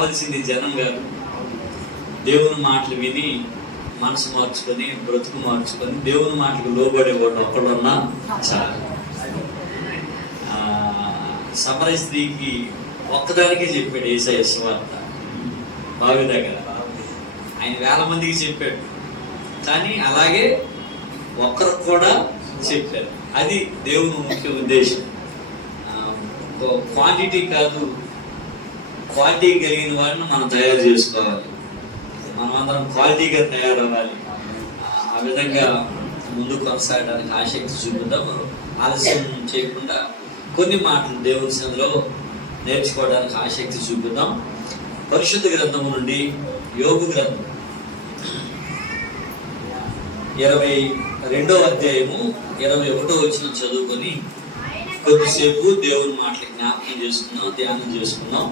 కావలసింది జనం గారు దేవుని మాటలు విని మనసు మార్చుకొని బ్రతుకు మార్చుకొని దేవుని మాటలకు లోబడేవాడు ఒక్కడున్నా చాలు. సమరయ స్త్రీకి ఒక్కదానికే చెప్పాడు యేసయ్య సువార్త బావి దగ్గర. ఆయన 1000 మందికి చెప్పాడు, కానీ అలాగే ఒక్కరికి కూడా చెప్పారు. అది దేవుని ముఖ్య ఉద్దేశం. క్వాంటిటీ కాదు, క్వాలిటీ కలిగిన వాడిని మనం తయారు చేసుకోవాలి. మనం అందరం క్వాలిటీగా తయారవ్వాలి. ఆ విధంగా ముందు కొనసాగడానికి ఆసక్తి చూపుదాం. ఆలస్యం చేయకుండా కొన్ని మాటలు దేవుని సన్నిధిలో నేర్చుకోవడానికి ఆసక్తి చూపుదాం. పరిశుద్ధ గ్రంథం నుండి యోబు గ్రంథం 22వ అధ్యాయము 21వ వచనం చదువుకొని కొద్దిసేపు దేవుని మాటలు జ్ఞాపకం చేసుకున్నాం, ధ్యానం చేసుకున్నాం.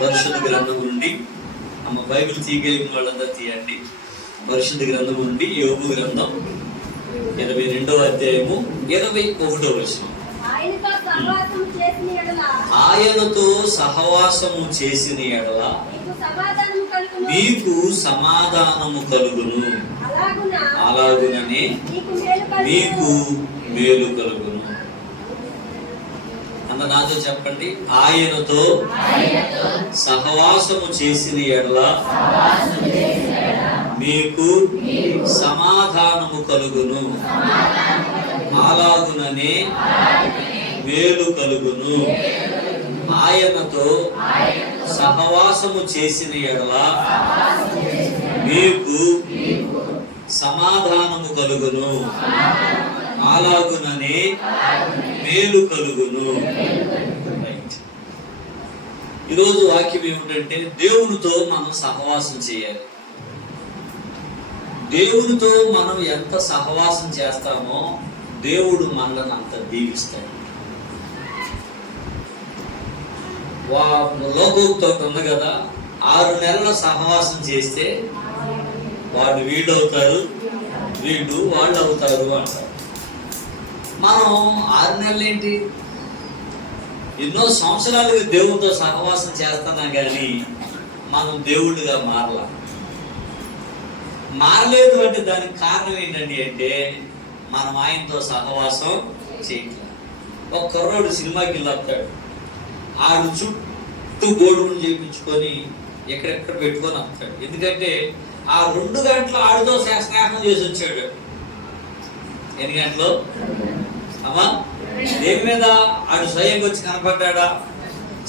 పరిశుద్ధ గ్రంథం నుండి అమ్మ బైబిల్ తీయగలిగిన వాళ్ళందరూ తీయండి. పరిశుద్ధ గ్రంథం నుండి యోబు గ్రంథం 22వ అధ్యాయము 21వ వచనం. ఆయనతో సహవాసము చేసిన ఎడల మీకు సమాధానము కలుగును, అలాగుననే మీకు మేలు కలుగును. అన్న నాతో చెప్పండి, ఆయనతో సహవాసము చేసిన ఎడల మీకు సమాధానము కలుగును, అలాగుననే మేలు కలుగును. ఆయనతో సహవాసము చేసిన ఎడల మీకు సమాధానము కలుగును, అలాగుననే మేలు కలుగును. ఈరోజు వాక్యం ఏమిటంటే దేవునితో మనం సహవాసం చేయాలి. దేవునితో మనం ఎంత సహవాసం చేస్తామో దేవుడు మనల్ని అంత దీవిస్తాడు. లోకంతో ఉంది కదా, 6 నెలల సహవాసం చేస్తే వాడు వీడవుతారు, వీడు వాళ్ళు అవుతారు అంటారు. మనం 6 నెలలు ఏంటి, ఎన్నో సంవత్సరాలుగా దేవుడితో సహవాసం చేస్తున్నాం, కానీ మనం దేవుడిగా మారలేదు. అంటే దానికి కారణం ఏంటండి అంటే మనం ఆయనతో సహవాసం చేయట్లేదు. ఒక కుర్రోడు సినిమాకి వెళ్ళొస్తాడు, ఆడు చుట్టూ గోడును చేయించుకొని ఎక్కడెక్కడ పెట్టుకొని వస్తాడు. ఎందుకంటే ఆ 2 గంటలు ఆడుతో స్నేహం చేసి వచ్చాడు. ఎన్ని గంటలు అమ్మా? దేని మీద ఆడు స్వయంగా వచ్చి కనపడ్డా?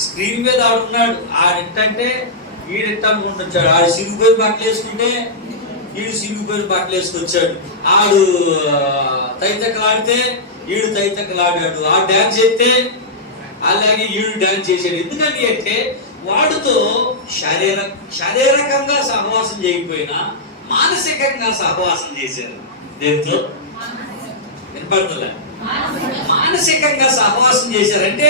స్క్రీన్ మీద ఆడున్నాడు. ఆడిట్టంటే ఈడిట్ట అనుకుంటొచ్చాడు. ఆడు సిగ్గుపోయి బట్టలు వేసుకుంటే ఈడు సిగ్గుపోయి బట్టలు వేసుకొచ్చాడు. ఆడు తైతక్కలాడితే ఈడు తైతక్కలాడాడు. ఆ డ్యాన్స్ చేస్తే అలాగే ఈడు డ్యాన్స్ చేశాడు. ఎందుకంటే అంటే వాడితో శారీరకంగా సహవాసం చేయకపోయినా మానసికంగా సహవాసం చేశారు. దేంతో వినపడుతుందా? మానసికంగా సహవాసం చేశారంటే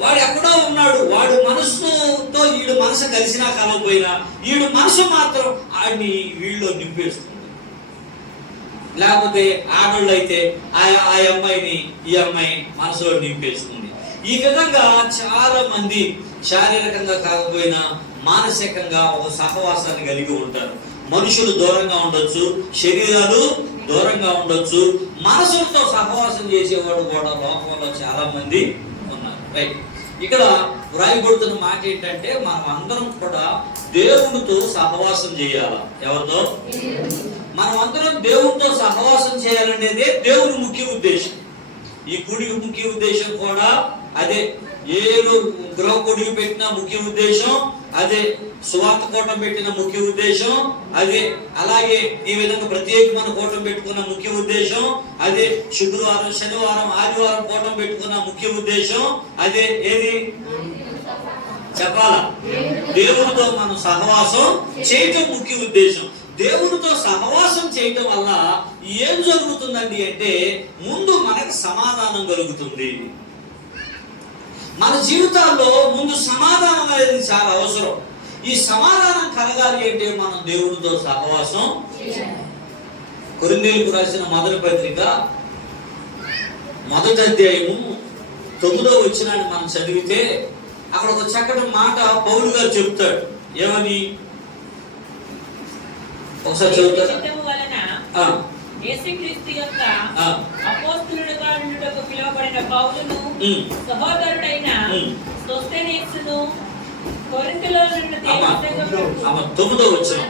వాడు ఎక్కడో ఉన్నాడు. వాడు మనసుతో ఈడు మనసు కలిసినా కలవపోయినా ఈడు మనసు మాత్రం ఆడిని వీళ్ళలో నింపేస్తుంది. లేకపోతే ఆడోళ్ళు అయితే ఆ అమ్మాయిని ఈ అమ్మాయి మనసులో నింపేస్తుంది. ఈ విధంగా చాలా మంది శారీరకంగా కాకపోయినా మానసికంగా ఒక సహవాసాన్ని కలిగి ఉంటారు. మనుషులు దూరంగా ఉండొచ్చు, శరీరాలు దూరంగా ఉండొచ్చు, మనసులతో సహవాసం చేసేవాడు కూడా లోకంలో చాలా మంది ఉన్నారు. రైట్, ఇక్కడ వ్రాయబడుతున్న మాట ఏంటంటే మనం అందరం కూడా దేవునితో సహవాసం చేయాలి. ఎవరితో? మనం అందరం దేవునితో సహవాసం చేయాలనేదే దేవుని ముఖ్య ఉద్దేశం. ఈ గుడికి ముఖ్య ఉద్దేశం కూడా అదే. ఏదో గృహ కొడుకు పెట్టిన ముఖ్య ఉద్దేశం అదే. సువార్త కూటం పెట్టిన ముఖ్య ఉద్దేశం అదే. అలాగే ఈ విధంగా ప్రత్యేకమైన కూటం పెట్టుకున్న ముఖ్య ఉద్దేశం అదే. శుక్రవారం, శనివారం, ఆదివారం కూటం పెట్టుకున్న ముఖ్య ఉద్దేశం అదే. ఏది చెప్పాలా? దేవునితో మనం సహవాసం చేయటం ముఖ్య ఉద్దేశం. దేవునితో సహవాసం చేయటం వల్ల ఏం జరుగుతుందండి అంటే ముందు మనకు సమాధానం కలుగుతుంది. మన జీవితాల్లో ముందు సమాధానం అనేది చాలా అవసరం. ఈ సమాధానం కలగాలి అంటే మనం దేవునితో సహవాసం. కొరింథీయులకు రాసిన మొదటి పత్రిక 1వ అధ్యాయము 9వ వచనాన్ని మనం చదివితే అక్కడ ఒక చక్కటి మాట పౌలు గారు చెప్తాడు. ఏమని ఒకసారి చదువుతారా? యేసుక్రీస్తు యొక్క అపోస్తలుడుగా నుండుటకు పిలువబడిన పౌలును సహోదరుడైన సోస్తెనేసును కొరింథీలో నుండి తొమ్మిదో వచ్చిన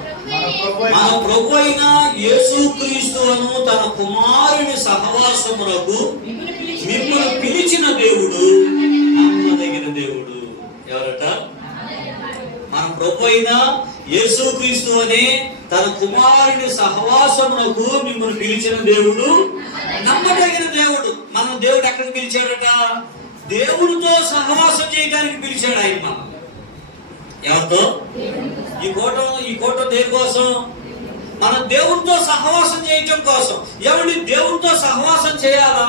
మన ప్రభు అయిన యేసుక్రీస్తు అను తన కుమారుని సహవాసమునకు మిమ్మల్ని పిలిచిన దేవుడు నమ్మదగిన దేవుడు. ఎవరట? మన ప్రభు అయిన యేసుక్రీస్తు అనే తన కుమారుని సహవాసమునకు మిమ్మల్ని పిలిచిన దేవుడు నమ్మదగిన దేవుడు. మన దేవుడు ఎక్కడికి పిలిచాడట? దేవుడితో సహవాసం చేయడానికి పిలిచాడు ఆయన. మనం ఎవరితో? ఈ కోట దేని కోసం? మన దేవుడితో సహవాసం చేయటం కోసం. ఎవరి దేవుడితో సహవాసం చేయాలా?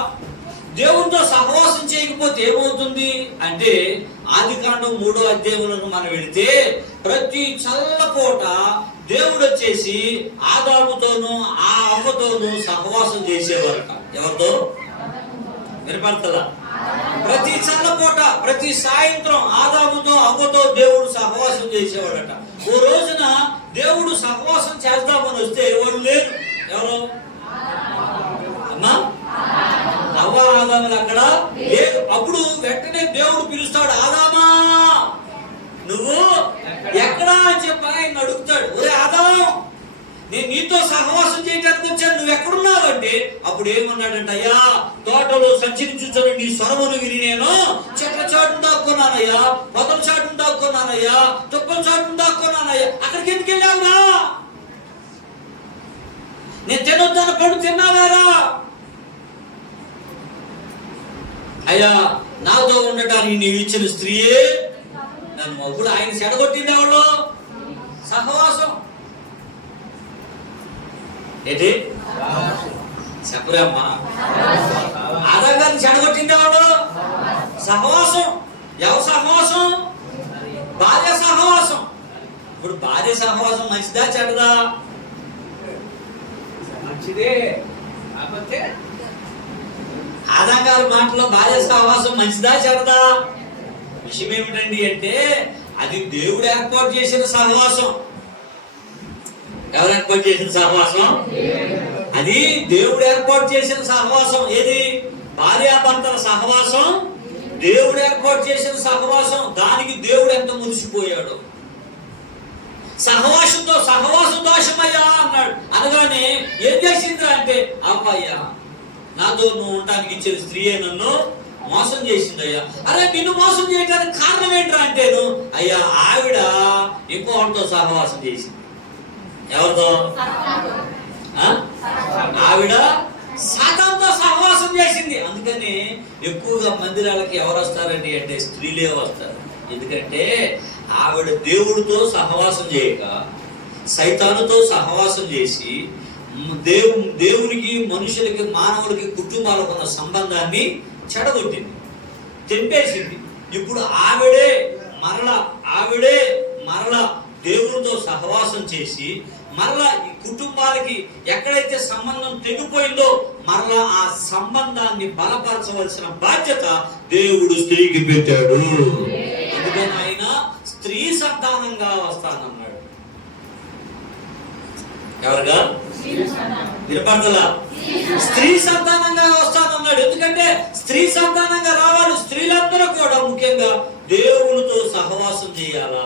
దేవుడితో సహవాసం చేయకపోతే ఏమవుతుంది అంటే, ఆదికాండం 3వ అధ్యాయంలో మనం వెళితే ప్రతి చల్లపూట దేవుడు వచ్చేసి ఆదాముతోనూ ఆ అవ్వతోనూ సహవాసం చేసేవారట. ఎవరితో? వినపడతలా? ప్రతి చల్లపూట ప్రతి సాయంత్రం ఆదాముతో అవ్వతో దేవుడు సహవాసం చేసేవాడట. ఓ రోజున దేవుడు సహవాసం చేద్దామని వస్తే ఎవరు లేరు. ఎవరు? అమ్మా, అవ్వ ఆదాములు అక్కడ లేరు. అప్పుడు వెంటనే దేవుడు పిలుస్తాడు, ఆదామా నువ్వు ఎక్కడా అని చెప్పి ఆయన అడుగుతాడు. ఒరే ఆదాము, నేను నీతో సహవాసం చేయడానికి వచ్చాను, నువ్వు ఎక్కడున్నావు అంటే అప్పుడు ఏమన్నాడంట, అయ్యా తోటలో సంచరించుచున్న నీ స్వరమును విని నేను చెట్ల చాటును దాక్కున్నానయ్యా, పొదల చాటును దాక్కున్నానయ్యా, తుప్పల చాటును దాక్కున్నానయ్యా. అక్కడికి ఎందుకు వెళ్ళావురా? నేను తినొద్దన్న పండు తిన్నావారా? అయ్యా నాతో ఉండటానికి నీవు ఇచ్చిన స్త్రీయే నన్ను. అప్పుడు ఆయన చెడగొట్టింది ఎవరు? సహవాసం. ఏంటి చెప్పరేమ్మా? ఆదాం గారిని చెడగొట్టింది ఎవరు? సహవాసం. ఎవరు సహవాసం? భార్య సహవాసం. ఇప్పుడు భార్య సహవాసం మంచిదా చెడదా? మంచిదే. ఆదాం గారి మాటలో భార్య సహవాసం మంచిదా చెడదా? విషయం ఏమిటండి అంటే, అది దేవుడు ఏర్పాటు చేసిన సహవాసం. ఎవరు ఏర్పాటు చేసిన సహవాసం? అది దేవుడు ఏర్పాటు చేసిన సహవాసం. ఏది? భార్యాభర్తల సహవాసం దేవుడు ఏర్పాటు చేసిన సహవాసం. దానికి దేవుడు ఎంత మురిసిపోయాడు. సహవాసం దోషమయ్యా అన్నాడు. అనగానే ఏం చేసిందా అంటే, అబ్బయ్యా నాతో నువ్వు ఉండడానికి ఇచ్చిన స్త్రీయే నన్ను మోసం చేసిందయ్యా. అరే నిన్ను మోసం చేయడానికి కారణం ఏంట్రా అంటేను, అయ్యా ఆవిడ ఇంకోటితో సహవాసం చేసింది. ఎవరితో? ఆవిడ సాతానుతో సహవాసం చేసింది. అందుకని ఎక్కువగా మందిరాలకి ఎవరు వస్తారండి అంటే స్త్రీలే వస్తారు. ఎందుకంటే ఆవిడ దేవుడితో సహవాసం చేయక సైతానుతో సహవాసం చేసి దేవునికి మనుషులకి మానవులకి కుటుంబాలకు ఉన్న సంబంధాన్ని చెడగొట్టింది, తెంపేసింది. ఇప్పుడు ఆవిడే మరలా దేవుడితో సహవాసం చేసి మరలా ఈ కుటుంబాలకి ఎక్కడైతే సంబంధం తెగిపోయిందో మరలా ఆ సంబంధాన్ని బలపరచవలసిన బాధ్యత దేవుడు స్త్రీకి పెట్టాడు. అందుకని ఆయన స్త్రీ సంతానంగా వస్తానన్నాడు. ఎవరుగా? వినపడతలా? స్త్రీ సంతానంగా వస్తానన్నాడు. ఎందుకంటే స్త్రీ సంతానంగా రావాలి. స్త్రీలందరూ కూడా ముఖ్యంగా దేవునితో సహవాసం చేయాలా.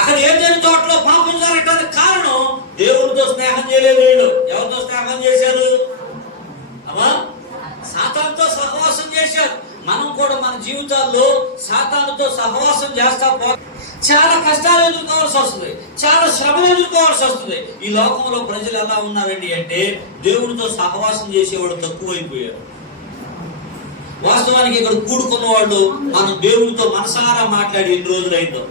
అక్కడ ఏదైనా తోటలో పాపం జరగడానికి కారణం దేవునితో స్నేహం చేయలేదు. వీళ్ళు ఎవరితో స్నేహం చేశారు? అమ్మా, సాతానుతో సహవాసం చేశారు. మనం కూడా మన జీవితాల్లో సాతానుతో సహవాసం చేస్తా చాలా కష్టాలు ఎదుర్కోవాల్సి వస్తుంది, చాలా శ్రమలు ఎదుర్కోవాల్సి వస్తుంది. ఈ లోకంలో ప్రజలు ఎలా ఉన్నారండి అంటే దేవునితో సహవాసం చేసేవాడు తక్కువైపోయారు. వాస్తవానికి ఇక్కడ కూడుకున్న వాళ్ళు మనం దేవునితో మనసారా మాట్లాడి ఎన్ని రోజులైందో,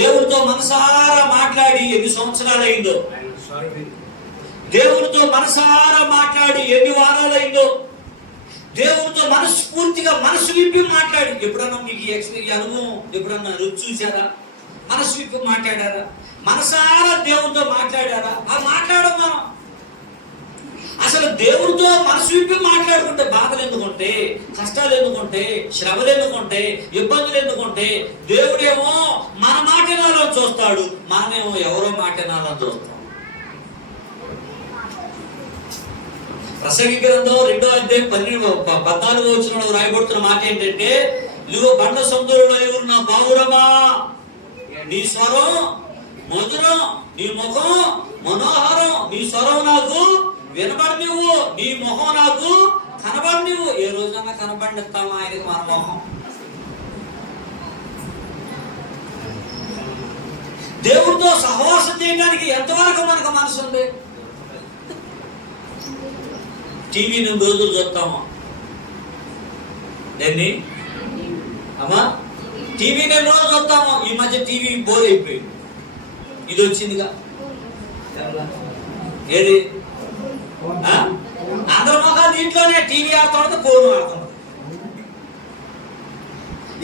దేవునితో మనసారా మాట్లాడి ఎన్ని సంవత్సరాలు అయిందో, దేవునితో మనసారా మాట్లాడి ఎన్ని వారాలు అయిందో, దేవునితో మనస్ఫూర్తిగా మనసు విప్పి మాట్లాడి ఎప్పుడన్నా మీకు అనుభవం ఎప్పుడన్నా రుచి చూసారా? మనసు విప్పి మాట్లాడారా? మనసారా దేవునితో మాట్లాడారా? ఆ మాట్లాడడం మనం అసలు దేవునితో మనసు విప్పి మాట్లాడుకుంటే బాధలు ఎందుకు ఎందుకుంటే, కష్టాలు ఎందుకుంటే, శ్రమలు ఎందుకుంటే, ఇబ్బందులు ఎందుకుంటే, దేవుడేమో మన మాట వినాలని చూస్తాడు, మనమేమో ఎవరో మాట వినాలని చూస్తాం. ప్రసంగి గ్రంథం 2వ అధ్యాయం 14వ వచనంలో రాయబడుతున్న మాట ఏంటంటే, ఇదిగో బండ సముద్రంలో ఎవరు నా బావురమా, నీ స్వరం మధురం, నీ ముఖం మనోహరం, నీ స్వరం నాకు వినబడి నువ్వు, నీ ముఖం నాకు కనబడి నువ్వు. ఏ రోజన్నా కనబడిస్తామా ఆయనకి మన ముఖం? దేవుడితో సహవాసం చేయడానికి ఎంతవరకు మనకు మనసు ఉంది? టీవీని రోజులు చూస్తామా? దేన్ని అమ్మా? టీవీని రోజు చూస్తాము. ఈ మధ్య టీవీ బోర్ అయిపోయింది. ఇది వచ్చిందిగా, ఏది అందరి మొఖాలు దీంట్లోనే, టీవీ ఆడుతుంటే ఫోన్ ఆడుతుంది.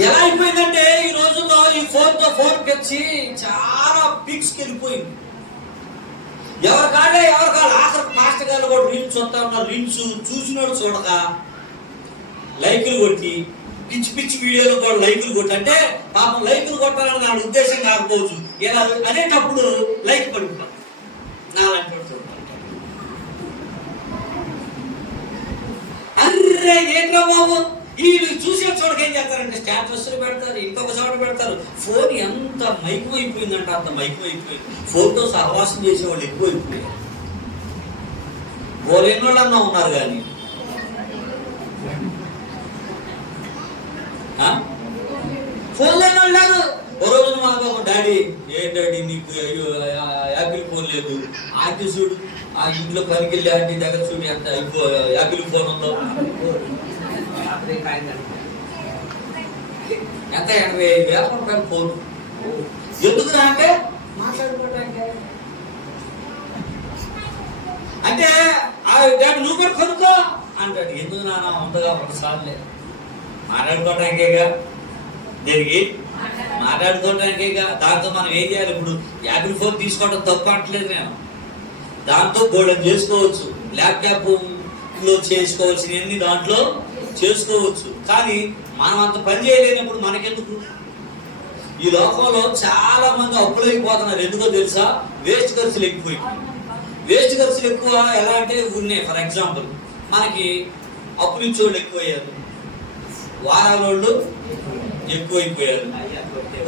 ఎలా అయిపోయిందంటే ఈ రోజుల్లో ఈ ఫోన్ పెంచి చాలా పిక్స్కి వెళ్ళిపోయింది. ఎవరి కాళ్ళు ఆఖరి మాస్టర్ గారు కూడా రీల్స్ వస్తా ఉన్నారు. రీల్స్ చూసినోడు చూడక లైకులు కొట్టి, పిచ్చి పిచ్చి వీడియోలు కూడా లైకులు కొట్టి, అంటే పాపం లైకులు కొట్టాలని నా ఉద్దేశం కాకపోవచ్చు, ఇలా అనేటప్పుడు లైక్ పడుకుంటాం. అర్రే ఏంట్రా బాబు, వీళ్ళు చూసే చోటకి ఏం చేస్తారంటే స్టాటస్లు పెడతారు, ఇంకొక చోట పెడతారు. ఫోన్ ఎంత మైకమైపోయిందంటే అంత మైకమైపోయింది. ఫోన్తో సహవాసం చేసేవాళ్ళు ఎక్కువైపోయారు. బోలేని వాళ్ళు అన్నా ఉన్నారు కానీ ఫోన్ లేని వాళ్ళు లేదు. ఓ రోజున మా బాబు, డాడీ ఏ డాడీ నీకు అయ్యో యాపిల్ ఫోన్ లేదు, ఆంటీ చూడు ఆ ఇంట్లో పనికి వెళ్ళి ఆంటీ దగ్గర చూడు ఎంత యాపిల్ ఫోన్ ఉందో, ఎంత 85,000 రూపాయలు ఫోన్. ఎందుకురా అంటే మాట్లాడుకోవడానికి. అంటే డాడీ నువ్వు కూడా కొనుక్కో అంటాడు. ఎందుకు నాన్న ఉందగా ఒకసారిలే, మాట్లాడుకోవడానికేగా. దీనికి మాట్లాడుకోవడానికేగా. దాంతో మనం ఏం చేయాలి? ఇప్పుడు యాపిల్ ఫోన్ తీసుకోవడం తప్పు అంటలేదు నేను. దాంతో గోల్డెన్ చేసుకోవచ్చు, ల్యాప్టాప్ లో చేసుకోవాల్సినవన్నీ దాంట్లో చేసుకోవచ్చు. కానీ మనం అంత పని చేయలేనప్పుడు మనకెందుకు? ఈ లోకంలో చాలా మంది అప్పులైపోతున్నారు. ఎందుకో తెలుసా? వేస్ట్ ఖర్చులు ఎక్కువైపోయి. వేస్ట్ ఖర్చులు ఎక్కువ ఎలా అంటే ఉన్నాయి. ఫర్ ఎగ్జాంపుల్, మనకి అప్పులు ఇచ్చోళ్ళు ఎక్కువయ్యారు, వారాలోళ్ళు ఎక్కువైపోయారు.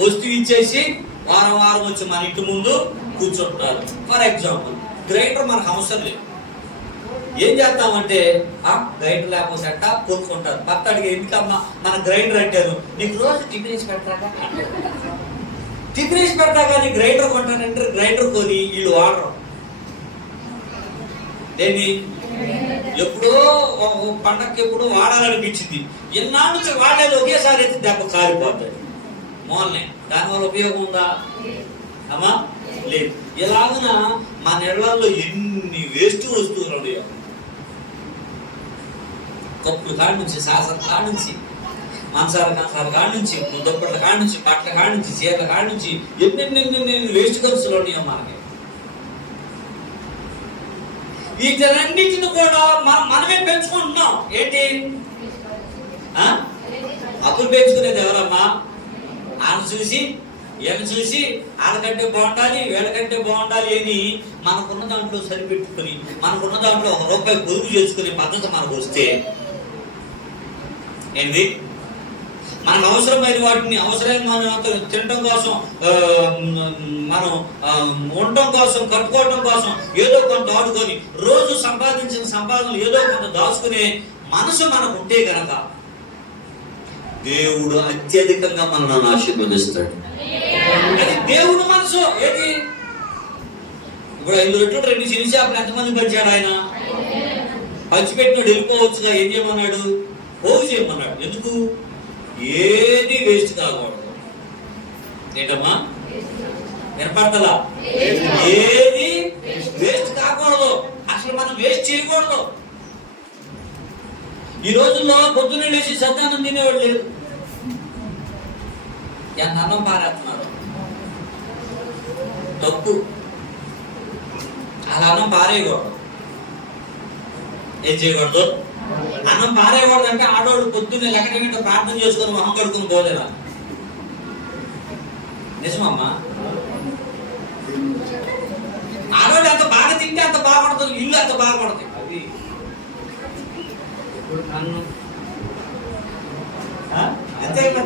వస్తువు ఇచ్చేసి వారం వారం వచ్చి మన ఇంటి ముందు కూర్చుంటారు. ఫర్ ఎగ్జాంపుల్, గ్రైండర్ మనకు అవసరం లేదు. ఏం చేస్తామంటే గ్రైండర్ లేకపోతే అట్ట కొనుక్కుంటారు. భర్త అడిగి ఎందుకమ్మా మన గ్రైండర్ అంటారు, నీకు రోజు టిఫిన్ వేసి పెడతాగా, టిఫిన్ వేసి పెడతాగా నీ గ్రైండర్ కొంటానంటే గ్రైండర్ కొని వీళ్ళు వాడరు. దేన్ని ఎప్పుడో పండగకి ఎప్పుడో వాడాలనిపించింది, ఎన్నాళ్ళు నుంచి వాడలేదు, ఒకేసారి అయితే దెబ్బ కాలిపోతాడు మోల్నే. దానివల్ల ఉపయోగం ఉందా అమ్మా? లేదు. ఇలాగున మన ఇళ్లలో ఎన్ని వేస్ట్ వస్తువులు ఉన్నాయో, కప్పుల కాడి నుంచి, సాసల కాడి నుంచి, మంచాల కంచాల కాడి నుంచి, దుప్పట్ల కాడి నుంచి, బట్టల కాడి నుంచి, చీరల కాడి నుంచి ఎన్నెన్ని వేస్ట్ ఖర్చులు ఉన్నాయో మనకి. వీటన్నిటిని కూడా మనమే పెంచుకుంటున్నాం. ఏంటి అప్పులు పెంచుకునేది ఎవరమ్మా? ఆయన చూసి ఈయన చూసి వాళ్ళకంటే బాగుండాలి, వీళ్ళకంటే బాగుండాలి అని మనకున్న దాంట్లో సరిపెట్టుకుని, మనకున్న దాంట్లో ₹1 పొదుపు చేసుకునే పద్ధతి మనకు వస్తే ఏంటి? మనకు అవసరమైన వాటిని అవసరమైన మనం తినడం కోసం, మనం ఉండటం కోసం, కట్టుకోవడం కోసం ఏదో కొంత ఆడుకొని రోజు సంపాదించిన సంపాదనలు ఏదో కొంత దాచుకునే మనసు మనకు ఉంటే కనుక దేవుడు అత్యధికంగా మనల్ని ఆశీర్వదిస్తాడు. దేవుడు మనసు ఏంటి? ఇప్పుడు 5 రొట్టెలు 2 చిన్న చేపలు ఎంతమంది పంచాడు ఆయన? పంచిపెట్టినాడు, వెళ్ళిపోవచ్చుగా. ఏం చేయమన్నాడు? పోగు చేయమన్నాడు. ఎందుకు? ఏది వేస్ట్ కాకూడదు. ఏంటమ్మా? ఏర్పడతలా? ఏది వేస్ట్ కాకూడదు. అసలు మనం వేస్ట్ చేయకూడదు. ఈ రోజుల్లో పొద్దున్నే లేచి సత్యాన్నం తినేవాడు లేదు. ఎంత అన్నం పారేస్తున్నారు, తప్పు. అలా అన్నం పారేయకూడదు. ఏం చేయకూడదు? అన్నం పారేయకూడదంటే ఆడవాళ్ళు పొద్దున్నే లెక్కట ప్రార్థన చేసుకొని మొహం కడుకుని పోలేదా? నిజమమ్మా? ఆడవాళ్ళు ఎంత బాగా తింటే అంత బాగుపడుతుంది, ఇల్లు అంత బాగుపడుతుంది. అది అంతే కదా.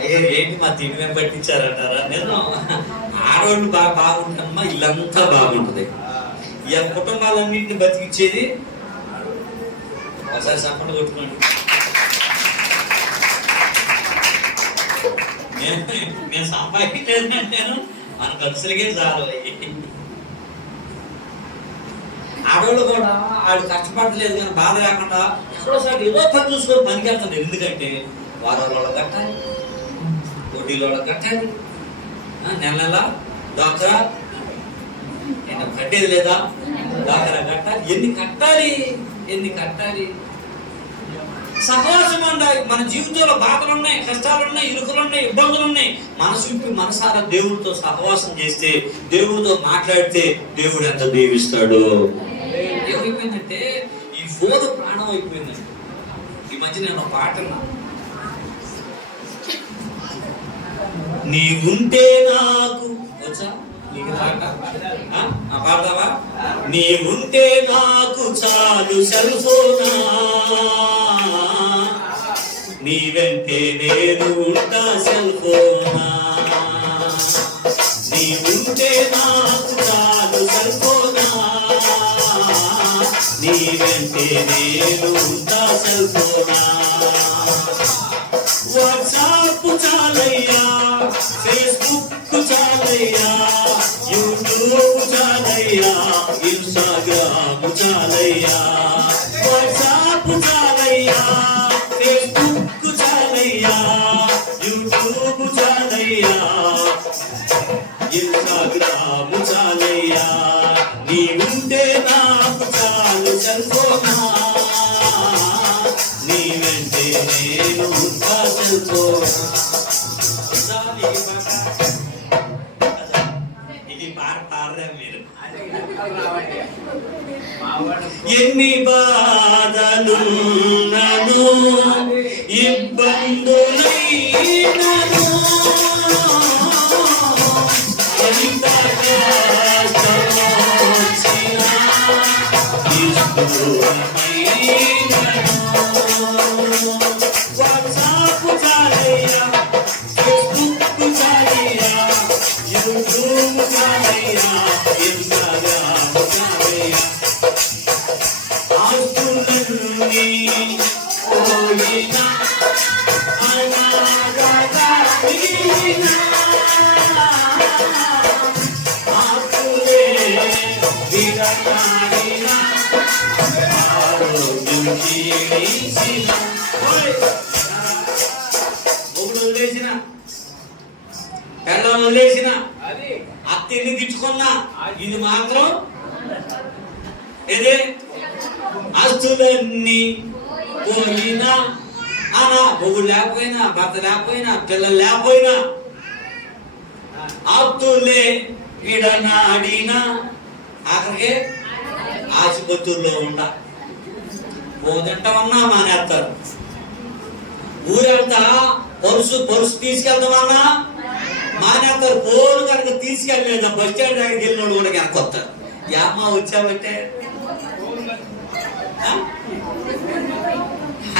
అయ్యో ఏంటి మా తిండి మేము పట్టించారంటారా? నిజం. ఆడవాళ్ళు బాగుంటారమ్మా, ఇల్లంతా బాగుంటుంది. ఈ కుటుంబాలన్నింటినీ బతికిచ్చేది ఒకసారి సపోర్ట్ కొట్టుకోండి. నేను సంపాదించలేదంటే మన ఖర్చులకే చాలు. ఆడవాళ్ళు కూడా ఆడు కష్టపడలేదు కానీ బాధ లేకుండా ఎక్కడోసారి ఏదో పని చూసుకొని పనికి వెళ్తాడు. ఎందుకంటే వారాల కట్టాలి, పోటీలో కట్టాలి, నెల నెల డాక్టరా కట్టేది లేదా, డాక్టరా కట్టాలి. ఎన్ని కట్టాలి. సహవాసం ఉండాలి. మన జీవితంలో బాధలు ఉన్నాయి, కష్టాలు ఉన్నాయి, ఇరుకులు ఉన్నాయి, ఇబ్బందులు ఉన్నాయి. మనసారా దేవుడితో సహవాసం చేస్తే, దేవుడితో మాట్లాడితే దేవుడు ఎంత దీవిస్తాడు. ఏమైపోయిందంటే ఈ ఫోన్ ప్రాణం అయిపోయిందండి. ఈ మధ్య నేను ఒక పాట అన్నా, నీవుంటే నాకు వచ్చా నీకు పాడతావా? నీవుంటే నాకు చాలు సెల్ఫోనా, నీ వెంటే నేను ఉంటా సెల్ఫోనా. నీవుంటే నాకు చాలు సెల్ఫోనా, నీ వెంటే నేను ఉంటా సెల్ఫోనా. వాట్సాప్ చాలయ్యా, ఫేస్బుక్ చాలయ్యా, యూట్యూబ్ చాలయ్యా, ఇన్స్టాగ్రామ్ చాలయ్యా. వాట్సాప్ చాలయ్యా, ఫేస్బుక్ చాలయ్యా, యూట్యూబ్ చాలయ్యా, ఇన్స్టాగ్రామ్ చాలయ్యా. నీవుంటే నాకు చాలు సెల్ఫోనా, నీ వెంటే నేను ఉంటా సెల్ఫోనా. ఇది పాడరా మీరు? ఎన్ని బాధలున్నను ఇబ్బందులైనను, ఎంత కష్టమొచ్చినా వాట్సాప్ చాలయ్యా, ఫేస్బుక్ చాలయ్యా, యూట్యూబ్ చాలయ్యా, ఇన్స్టాగ్రామ్ చాలయ్యా. ఆస్తులన్నీ పోయినా అనాథగా మిగిలినా, ఆస్తులే విడనాడినా, ఆరోగ్యం క్షీణించిన, మొగుడు వదిలేసిన, పెళ్ళం వదిలేసిన, అత్తని తిట్టుకున్నా, ఇది మాత్రం ఏదే ఆస్తులన్నీ పోయినా అనా, మొగుడు లేకపోయినా, భర్త లేకపోయినా, పిల్లలు లేకపోయినా, ఆప్తులే విడనాడినా, ఆఖరికి ఆసుపత్రుల్లో ఉండ పోతుంటామన్నా మానేస్తారు. ఊరంతా పరుసు తీసుకెళ్తామన్నా మానేస్తారు. పోను కనుక తీసుకెళ్ళలేదు, బస్ స్టాండ్ దగ్గరికి వెళ్ళినోడు కూడా వెనకొస్తారు. యామ్మ వచ్చావంటే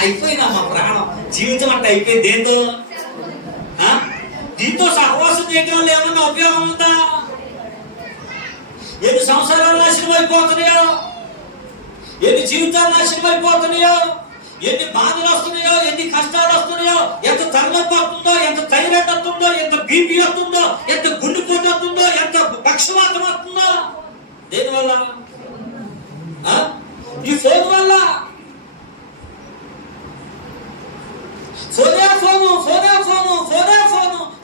అయిపోయిందా మా ప్రాణం, జీవితం అంటే అయిపోయింది. దేంతో దీంతో సహవాసం చేయడం వల్ల ఏమన్నా ఉపయోగం ఉందా? ఎన్ని సంవత్సరాలు నాశనం అయిపోతున్నాయో, ఎన్ని జీవితాలు నాశనం అయిపోతున్నాయో, ఎన్ని బాధలు వస్తున్నాయో, ఎన్ని కష్టాలు వస్తున్నాయో, ఎంత తలనొప్పి వస్తుందో, ఎంత థైరాయిడ్ వస్తుందో, ఎంత బీపీ వస్తుందో, ఎంత గుండెపోటు వస్తుందో, ఎంత పక్షవాతం వస్తుందో. దేనివల్ల? ఈ ఫోన్ వల్ల. ఫోను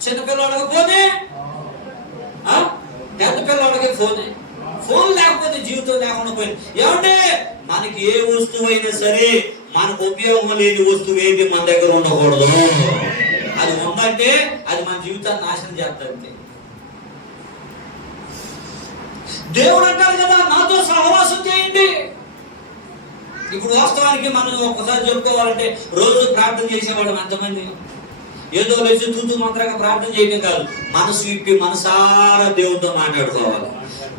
చిన్నపిల్లవాడికి ఫోనే, పెద్ద పిల్లవాడికి ఫోనే. ఫోన్ లేకపోతే జీవితం లేకుండా పోయింది. ఏమంటే మనకి ఏ వస్తువు అయినా సరే మనకు ఉపయోగం లేని వస్తువు ఏంటి మన దగ్గర ఉండకూడదు. అది ఉందంటే అది మన జీవితాన్ని నాశనం చేస్తుంది. దేవుడు అంటారు కదా, నాతో సహవాసం చేయండి. ఇప్పుడు వాస్తవానికి మనం ఒక్కసారి చెప్పుకోవాలంటే రోజు ప్రార్థన చేసేవాళ్ళం ఎంతమంది? ఏదో లేచి తూతూ మంత్రంగా ప్రార్థన చేయడం కాదు, మనసు విప్పి మనసారా దేవుడితో మాట్లాడుకోవాలి.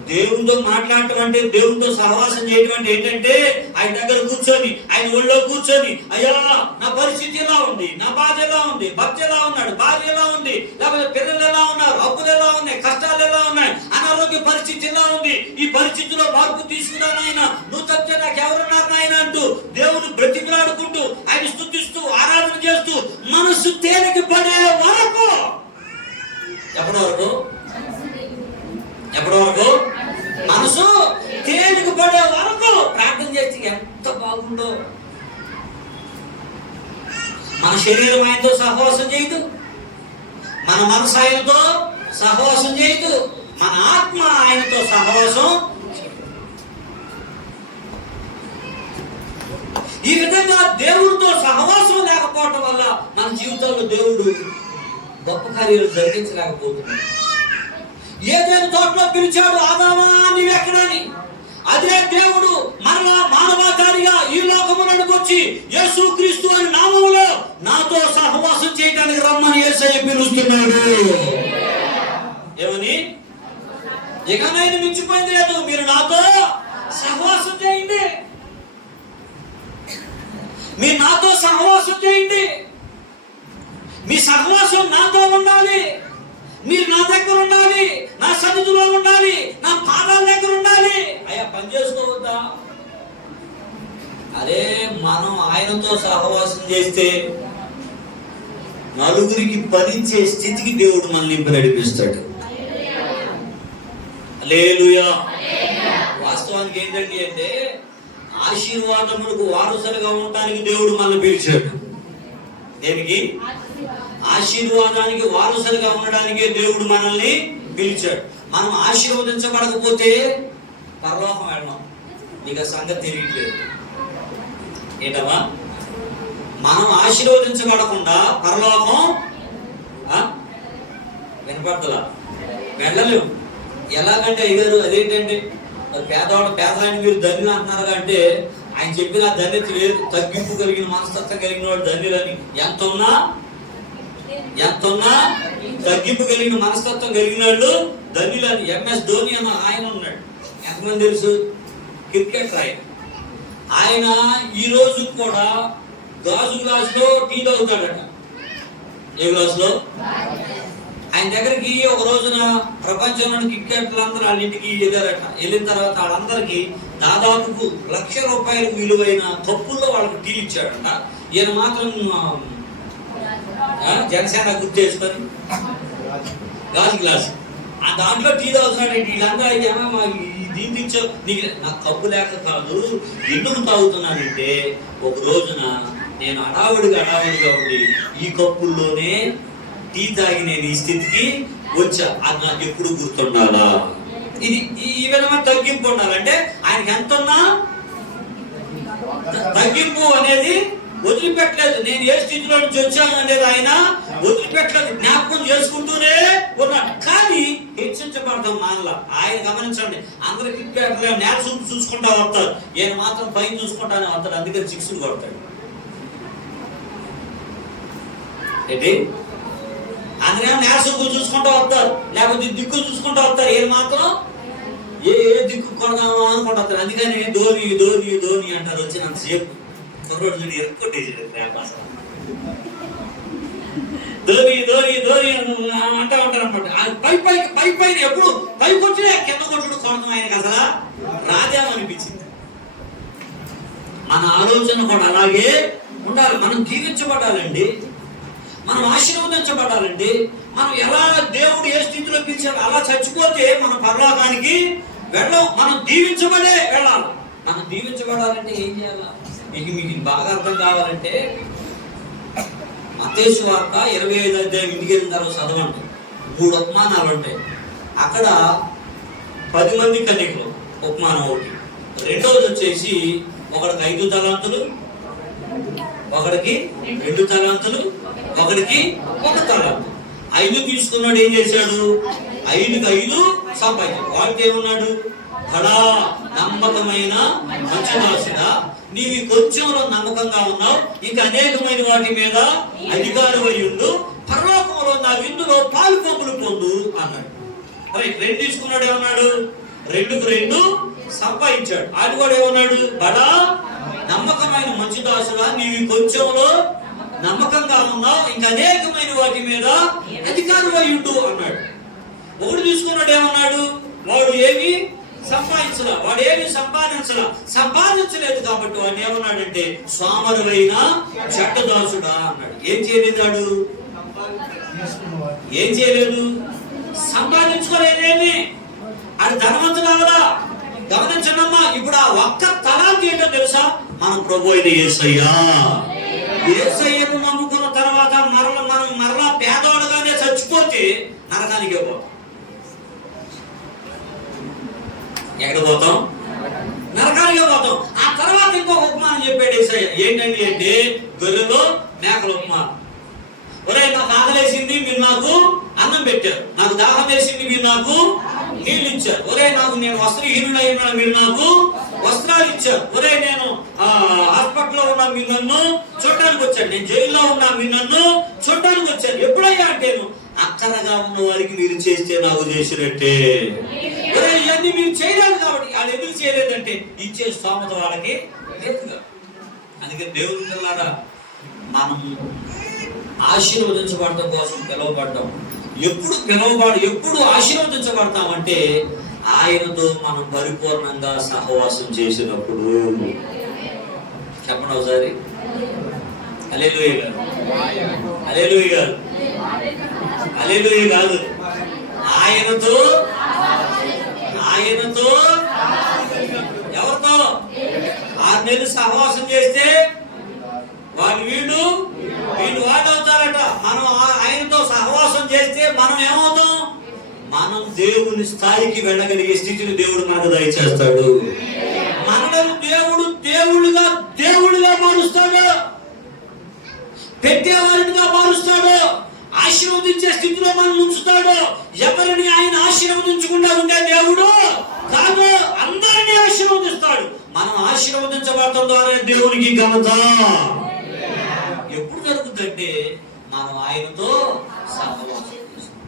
దేవుడితో మాట్లాడటం అంటే, దేవుడితో సహవాసం చేయడం అంటే ఏంటంటే, ఆయన దగ్గర కూర్చొని, ఆయన ఒళ్ళో కూర్చొని, అయ్యా నా పరిస్థితి ఎలా ఉంది, నా బాధ ఎలా ఉంది, భర్త ఎలా ఉన్నాడు, భార్య ఎలా ఉంది, లేకపోతే పిల్లలు ఎలా ఉన్నారు, అప్పులు ఎలా ఉన్నాయి, కష్టాలు ఎలా ఉన్నాయి, అనారోగ్య పరిస్థితి ఎలా ఉంది, ఈ పరిస్థితిలో మార్పు తీసుకున్నాను ఆయన, నువ్వు తప్పితే నాకు ఎవరున్నారు నాయన అంటూ దేవుడు బ్రతిమలాడుకుంటూ, ఆయన స్తుతిస్తూ, ఆరాధన చేస్తూ, మనసు తేలిక పడే వరకు, ఎప్పటి వరకు మనసు తేలిక పడే వరకు ప్రార్థన చేస్తే ఎంత బాగుందో. మన శరీరం ఆయనతో సహవాసం చేయదు, మన మనసు ఆయనతో సహవాసం చేయదు, మన ఆత్మ ఆయనతో సహవాసం. ఈ విధంగా దేవుడితో సహవాసం లేకపోవటం వల్ల మన జీవితంలో దేవుడు గొప్ప కార్యాలు జరిగించలేకపోతున్నాడు. ఏదైనా తోటలో పిలిచాడు, ఆదామా నీవెక్కడని, అదే దేవుడు మరలా మానవాకారిగా ఈ లోకమునకు వచ్చి యేసుక్రీస్తు అనే నామములో నాతో సహవాసం చేయడానికి రమ్మని యేసయ్య పిలుస్తున్నాడు. ఏమని? ఇకనైనా మించిపోయింది లేదు, మీరు నాతో సహవాసం చేయండి, మీరు నాతో సహవాసం చేయండి, మీ సహవాసం నాతో ఉండాలి, మీరు నా దగ్గర ఉండాలి, నా సన్నిధిలో ఉండాలి, నా పాదాల దగ్గర ఉండాలి. అయ్యా పని చేసుకోవద్దా? అదే మనం ఆయనతో సహవాసం చేస్తే నలుగురికి పనిచే స్థితికి దేవుడు మనల్ని నడిపిస్తాడు. హల్లెలూయా. వాస్తవానికి ఏంటంటే అంటే ఆశీర్వాదములకు వారసులుగా ఉండడానికి దేవుడు మనల్ని పిలిచాడు. దేనికి? ఆశీర్వాదానికి వారసులుగా ఉండడానికే దేవుడు మనల్ని పిలిచాడు. మనం ఆశీర్వదించబడకపోతే పరలోకం వెళ్ళాం. నీకు ఆ సంగతి తెలియట్లేదు ఏంటమ్మా? మనం ఆశీర్వదించబడకుండా పరలోకం వినపడతలా వెళ్ళలేము. ఎలాగంటే అయ్యారు అదేంటంటే పేదవాడిని మీరు ధన్యులు అంటున్నారు అంటే ఆయన చెప్పిన ధన్యత లేదు. తగ్గింపు కలిగిన మనస్తత్వం కలిగిన వాడు ధన్యులని. ఎంత ఉన్నా తగ్గింపు కలిగిన మనస్తత్వం కలిగిన వాళ్ళు ధన్యులని. ఎంఎస్ ధోని అన్న ఆయన ఉన్నాడు, ఎంతమంది తెలుసు? క్రికెటర్ ఆయన ఈ రోజు కూడా గాజు గ్లాసులో టీ తాగుతాడట. ఏ గ్లాసులో? ఆయన దగ్గరికి ఒక రోజున ప్రపంచంలోని క్రికెటర్లందరూ వాళ్ళ ఇంటికి వెళ్ళారట. వెళ్ళిన తర్వాత వాళ్ళందరికీ దాదాపు ₹1,00,000 విలువైన కప్పుల్లో వాళ్ళకి టీ ఇచ్చాడట. ఈయన మాత్రం జనసేన గుర్తు చేసుకొని గాజు గ్లాస్ ఆ దాంట్లో టీ తాగుతున్నాడు. వీళ్ళందరూ అయితే దీన్ని ఇచ్చావు, నీకు నాకు కప్పు లేక కాదు, ఎందుకు తాగుతున్నానంటే ఒక రోజున నేను అడావుడిగా ఉండి ఈ కప్పుల్లోనే టీ తాగి నేను ఈ స్థితికి వచ్చా, అది నాకు ఎప్పుడు గుర్తుండాలా. ఇది ఈ విధమైన తగ్గింపు ఉండాలంటే ఆయనకి ఎంత ఉన్నా తగ్గింపు అనేది వదిలిపెట్టలేదు. నేను ఏ స్థితిలో నుంచి వచ్చాను అనేది ఆయన వదిలిపెట్టలేదు, జ్ఞాపకం చేసుకుంటూనే ఉన్నాడు. కానీ హెచ్చించబడతాం మానలా. ఆయన గమనించండి, అందరికి నేల చూపు చూసుకుంటా వస్తారు, ఈయన మాత్రం పైన చూసుకుంటానే వస్తాడు. అందుకని చిక్సులు కొడతాడు. ఏంటి? అందుకని నేల చూపు చూసుకుంటా వస్తారు, లేకపోతే దిక్కు చూసుకుంటా వస్తారు. ఈయన మాత్రం ఏ దిక్కు కొడదామా అనుకుంటా వస్తారు. అందుకని ధోని ధోని ధోని అంటారు. వచ్చినంతసేపు కుర్రోడు చూడి ఎరుక్కొట్టేసాడు ధోని ధోని ధోని అంటా ఉంటారు అనమాట. పై పైన ఎప్పుడు పై కొట్టినా కింద కొట్టుడు కొడతాం ఆయనకి అసలు రాజ్యం అనిపించింది. మన ఆలోచన కూడా అలాగే ఉండాలి. మనం జీవించబడాలండి, మనం ఆశీర్వదించబడాలండి. మనం ఎలా దేవుడు ఏ స్థితిలో పిలిచాడు అలా చచ్చిపోతే మనం పరలోకానికి వెళ్ళం. మనం దీవించబడే వెళ్ళాలి. మనం దీవించబడాలంటే ఏం చేయాలి? మీకు బాగా అర్థం కావాలంటే మత్తయి సువార్త 25వ అధ్యాయం ఇంటికి వెళ్ళిన తర్వాత చదవండి. 3 ఉపమానాలు ఉంటాయి అక్కడ. 10 మంది కన్యకులు ఉపమానం ఒకటి, రెండోది వచ్చేసి ఒకడికి 5 తలాంతులు, ఒకడికి 2 తలాంతులు, ఒకడికి 1 తలాంతు. 5 తీసుకున్నాడు, ఏం చేశాడు? 5కి 5 సంపాదించాడు. వాడికి ఏమన్నాడు? బడా నమ్మకమైన మంచి దాసుడా, నీవు కొంచెంలో నమ్మకంగా ఉన్నావు, ఇంకా అనేకమైన వాటి మీద అధికారమై ఉండు, పరలోకంలో నా విందులో పాలు పంపులు పొందు అన్నాడు. రైట్, 2 తీసుకున్నాడు. ఏమన్నాడు? 2కు 2 సంపాదించాడు. అది కూడా ఏమన్నాడు? బడా నమ్మకమైన మంచి దాసుడా, నీవు కొంచెంలో నమ్మకంగా ఉన్నావు, ఇంకా అనేకమైన వాటి మీద అధికారమై ఉండు అన్నాడు. 1 తీసుకున్నాడు. ఏమన్నాడు? వాడు ఏమి సంపాదించలా, వాడు ఏమి సంపాదించలేదు కాబట్టి వాడు ఏమన్నాడంటే సోమరులైన చెడ్డదాసుడా అన్నాడు. ఏం చేయలేదాడు? ఏం చేయలేదు? సంపాదించుకోలేదేమి. అది ధనవంతుడు అవదా? గమనించండమ్మా, ఇప్పుడు ఆ ఒక్క తలాంతి ఏంటో తెలుసా? మన ప్రభు అయిన యేసయ్యను నమ్ముకున్న తర్వాత మరలా పేదవాడుగానే చచ్చిపోతే నరకానికే పోతాం. ఎక్కడ పోతాం? నరకానికే పోతాం. ఆ తర్వాత ఇంకొక ఉపమానం చెప్పాడు యేసయ్య. ఏంటండి అంటే గొర్రెలు మేకల ఉపమానం. ఒరే, నాకు ఆకలేసింది, మీరు నాకు అన్నం పెట్టారు. నాకు దాహం వేసింది, మీరు నాకు నీళ్ళు ఇచ్చారు. ఒరే, నేను వస్త్రహీనుడైనా, మీరు నాకు వస్త్రాలు ఇచ్చారు. ఒరే, నేను హాస్పిటల్లో ఉన్నా, మీరు నన్ను చూడటానికి వచ్చాను. నేను జైల్లో ఉన్నా, మీరు నన్ను చూడటానికి వచ్చాను. ఎప్పుడయ్యా అంటే అక్కరగా ఉన్న వారికి మీరు చేస్తే నాకు చేసినట్టే. ఒరే, ఇవన్నీ మీరు చేయలేదు కాబట్టి. వాళ్ళు ఎందుకు చేయలేదంటే ఇచ్చే స్తోమత వాళ్ళకి లేదుగా. అందుకే దేవుని పిల్లలారా, మనం ఆశీర్వదించబడటం కోసం పిలువబడ్డాం. ఎప్పుడు ఆశీర్వదించబడతామంటే ఆయనతో మనం పరిపూర్ణంగా సహవాసం చేసినప్పుడు. చెప్పండి ఒకసారి. హల్లెలూయా గారు, హల్లెలూయా గారు, హల్లెలూయా కాదు. ఆయనతో ఎవరితో 6 నెలలు సహవాసం చేస్తే వీళ్ళు వాడవుతారట. మనం ఆయనతో సహవాసం చేస్తే మనం ఏమవుతాం? మనం దేవుని స్థాయికి వెళ్ళగలిగే స్థితిని దేవుడు మనకు దయచేస్తాడు. మనలను దేవుడుగా మారుస్తాడు, పెట్టేవారిగా మారుస్తాడు, ఆశీర్వదించే స్థితిలో మనం ఉంచుతాడు. ఎవరిని ఆయన ఆశీర్వదించకుండా ఉండే దేవుడు కాదు, అందరినీ ఆశీర్వదిస్తాడు. మనం ఆశీర్వదించబడటం ద్వారా దేవునికి ఘనత ఎప్పుడు జరుగుతుందంటే మనం ఆయనతో సహవాసం చేస్తాం.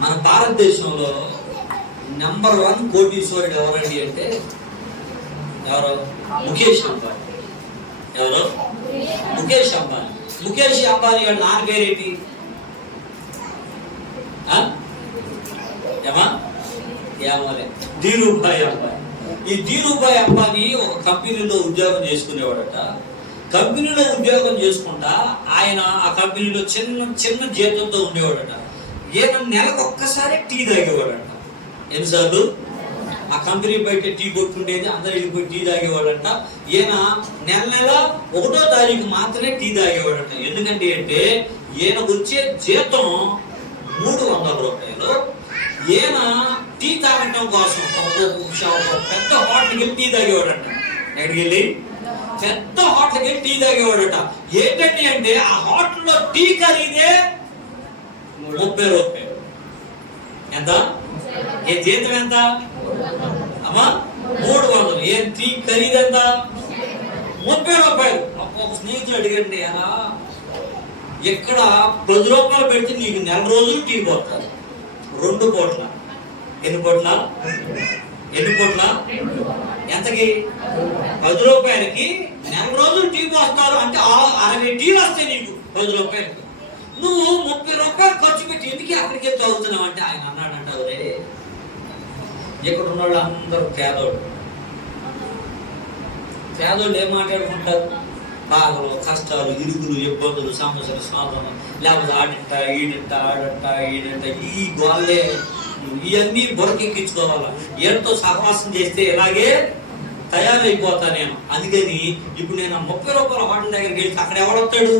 మన భారతదేశంలో నెంబర్ 1 కోటీశ్వరుడు ఎవరండి అంటే ఎవరు? ముఖేష్ అంబానీ. ఎవరు? ముఖేష్ అంబానీ. ముఖేష్ అంబానీ వాళ్ళ నాన్న పేరేంటి? ధీరుభాయ్ అంబానీ. ఈ ధీరుభాయ్ అంబానీ ఒక కంపెనీలో ఉద్యోగం చేసుకునేవాడట. కంపెనీలో ఉద్యోగం చేసుకుంటా ఆయన ఆ కంపెనీలో చిన్న జీతంతో ఉండేవాడట. ఈయన నెలకు ఒక్కసారి టీ తాగేవాడట. ఎన్నిసార్లు? ఆ కంపెనీ బయట టీ కొట్టుకుంటేది, అందరు వెళ్ళిపోయి టీ తాగేవాడంట. ఈయన నెల 1వ తారీఖు మాత్రమే టీ తాగేవాడట. ఎందుకంటే అంటే ఈయనకు వచ్చే జీతం 300 రూపాయలు. ఈయన టీ తాగటం కోసం పెద్ద హోటల్కి వెళ్ళి టీ తాగేవాడట. ఎక్కడికి వెళ్ళి? పెద్ద హోటల్కి వెళ్ళి టీ తాగేవాడట. ఏంటంటే అంటే ఆ హోటల్లో టీ ఖరీదే 30 రూపాయలు. ఎంత? ఏ జీతం ఎంత అమ్మా? 300. ఏ టీ ఖరీదు ఎంత? 30 రూపాయలు. ఒక స్నేహితుడు అడిగండి, అలా ఇక్కడ 10 రూపాయలు పెడితే నీకు నెల రోజులు టీ పోతారు. 2 పూట్ల. ఎన్ని పూట్ల? ఎంతకి? 10 రూపాయలకి నెల రోజులు టీ పోస్తారు. అంటే 60 టీలు వస్తాయి నీకు 10 రూపాయలకి. నువ్వు 30 రూపాయలు ఖర్చు పెట్టి ఎందుకు అక్కడికే చదువుతున్నావు అంటే ఆయన అన్నాడంట, రే ఇక్కడ ఉన్న వాళ్ళు అందరూ పేదోళ్ళు ఏం మాట్లాడుకుంటారు? బాధలు, కష్టాలు, ఇరుగులు, ఇబ్బందులు, సమస్యలు, స్వాదం, లేకపోతే ఆడంట ఈడంట ఈ గోళ్ళే. ఇవన్నీ బొరకెక్కించుకోవాలి. ఏళ్ళతో సహవాసం చేస్తే ఇలాగే తయారైపోతా నేను. అందుకని ఇప్పుడు నేను 30 రూపాయల హోటల్ దగ్గరికి వెళ్తే అక్కడ ఎవడొస్తాడు?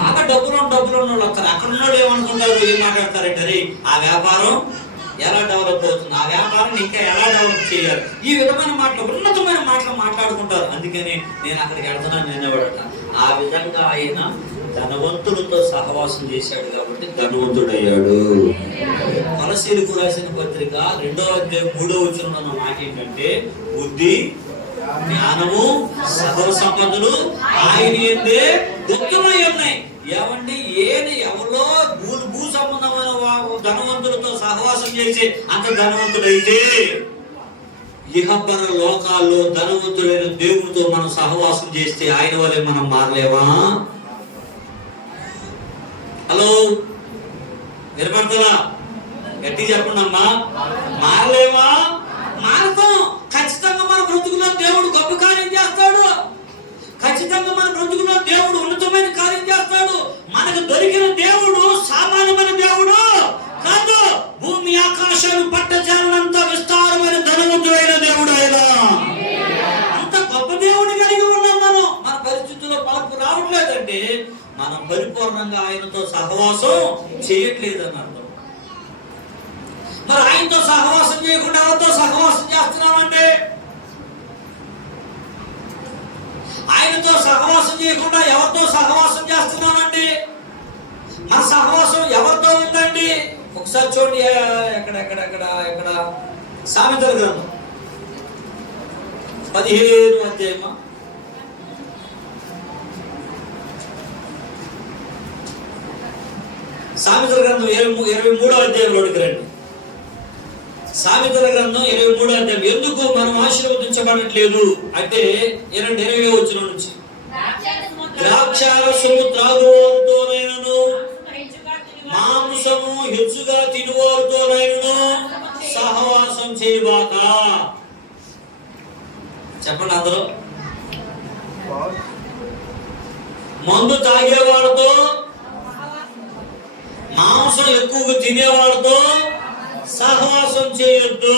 బాగా డబ్బులు ఉన్న వాళ్ళు వస్తారు. అక్కడ ఉన్నోళ్ళు ఏమనుకుంటారు? ఏం మాట్లాడతారంటే, అరే ఆ వ్యాపారం ఎలా డెవలప్ అవుతుంది, ఆ వ్యాపారాన్ని ఇంకా ఎలా డెవలప్ చేయాలి, ఈ విధమైన మాటలు, ఉన్నతమైన మాటలు మాట్లాడుకుంటారు. అందుకని నేను అక్కడికి వెళ్తున్నాను అనేవాడట. ఆ విధంగా ఆయన ధనవంతులతో సహవాసం చేశాడు కాబట్టి ధనవంతుడయ్యాడు. కొలస్సీలకు రాసిన పత్రిక 2వ అధ్యాయం 3వ వచనంలో ఉన్న మాట ఏంటంటే, బుద్ధి, జ్ఞానము, సకల సంపదలు ఆయన యందే గుప్తమై ఉన్నాయి. ఏమండి, ఎవరో భూ సంబంధమైన ధనవంతులతో సహవాసం చేసి అంత ధనవంతుడైతే ఇహపర లోకాల్లో ధనవంతుడైన దేవునితో మనం సహవాసం చేస్తే ఆయన వల్లే మనం మారలేమా? హలో, నిలబడతా గట్టి చెప్పండి అమ్మా. మారలేమా? మారతాం. ఖచ్చితంగా మన బ్రతుకులో దేవుడు గొప్ప కార్యం చేస్తాడు. ఖచ్చితంగా మన బ్రతుకులో దేవుడు ఉన్నతమైన కార్యం చేస్తాడు. మనకు దొరికిన దేవుడు సామాన్యమైన దేవుడు కాదు. భూమి ఆకాశాలు పట్టజాలంత విస్తారమైన ధనవంతుడైన దేవుడు ఆయన. అంత గొప్ప దేవుడు కలిగి ఉన్నాం మనం. మన పరిస్థితుల్లో మార్పు రావట్లేదంటే మనం పరిపూర్ణంగా ఆయనతో సహవాసం చేయట్లేదని అర్థం. మరి ఆయనతో సహవాసం చేయకుండా ఎవరితో సహవాసం చేస్తున్నామంటే, ఆయనతో సహవాసం చేయకుండా ఎవరితో సహవాసం చేస్తున్నామండి? మన సహవాసం ఎవరితో ఉందండి? ఒకసారి చూడండి, ఎక్కడ సామెతల గ్రంథం 15వ అధ్యాయమా, సామెతల గ్రంథం 23వ అధ్యాయంలోకి రండి. సామెతల గ్రంథం 23వ అధ్యాయం. ఎందుకు మనం ఆశీర్వదించబడట్లేదు అంటే 20వ వచనం నుంచి, ద్రాక్షారసము త్రాగువారితోనైనను మాంసము హెచ్చుగా తినువారితోనైనను సహవాసం చేయబాక. చెప్పండి అందరూ. మందు తాగేవాడితో, మాంసం ఎక్కువగా తినేవాడితో సహవాసం చేయొద్దు.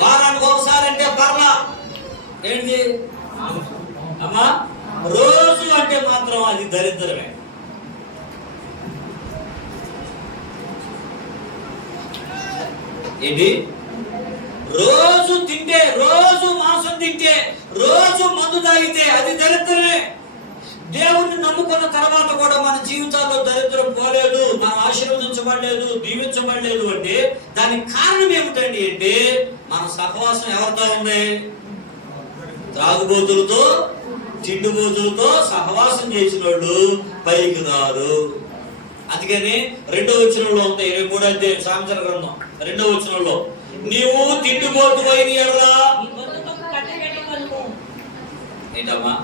వారానికి ఒకసారి అంటే పర్లా, ఏంటి అమ్మా, రోజు అంటే మాత్రం అది దరిద్రమే. ఏంటి? రోజు తింటే, రోజు మాంసం తింటే, రోజు మందు తాగితే అది దరిద్రమే. దేవుణ్ణి నమ్ముకున్న తర్వాత కూడా మన జీవితాల్లో దరిద్రం పోలేదు, మనం ఆశీర్వదించబడలేదు, దీవించబడలేదు అంటే దానికి కారణం ఏమిటండి అంటే మన సహవాసం ఎవరితో ఉంది? త్రాగుబోతులతో, తిండిబోతులతో సహవాసం చేసిన వాళ్ళు పైకి రారు. అందుకని 2వ వచనంలో ఉంది, 23వ అధ్యాయం సామెతల గ్రంథం 2వ వచనంలో, నీవు తిండిబోతు అయిన ఎడల. ఏంటమ్మా?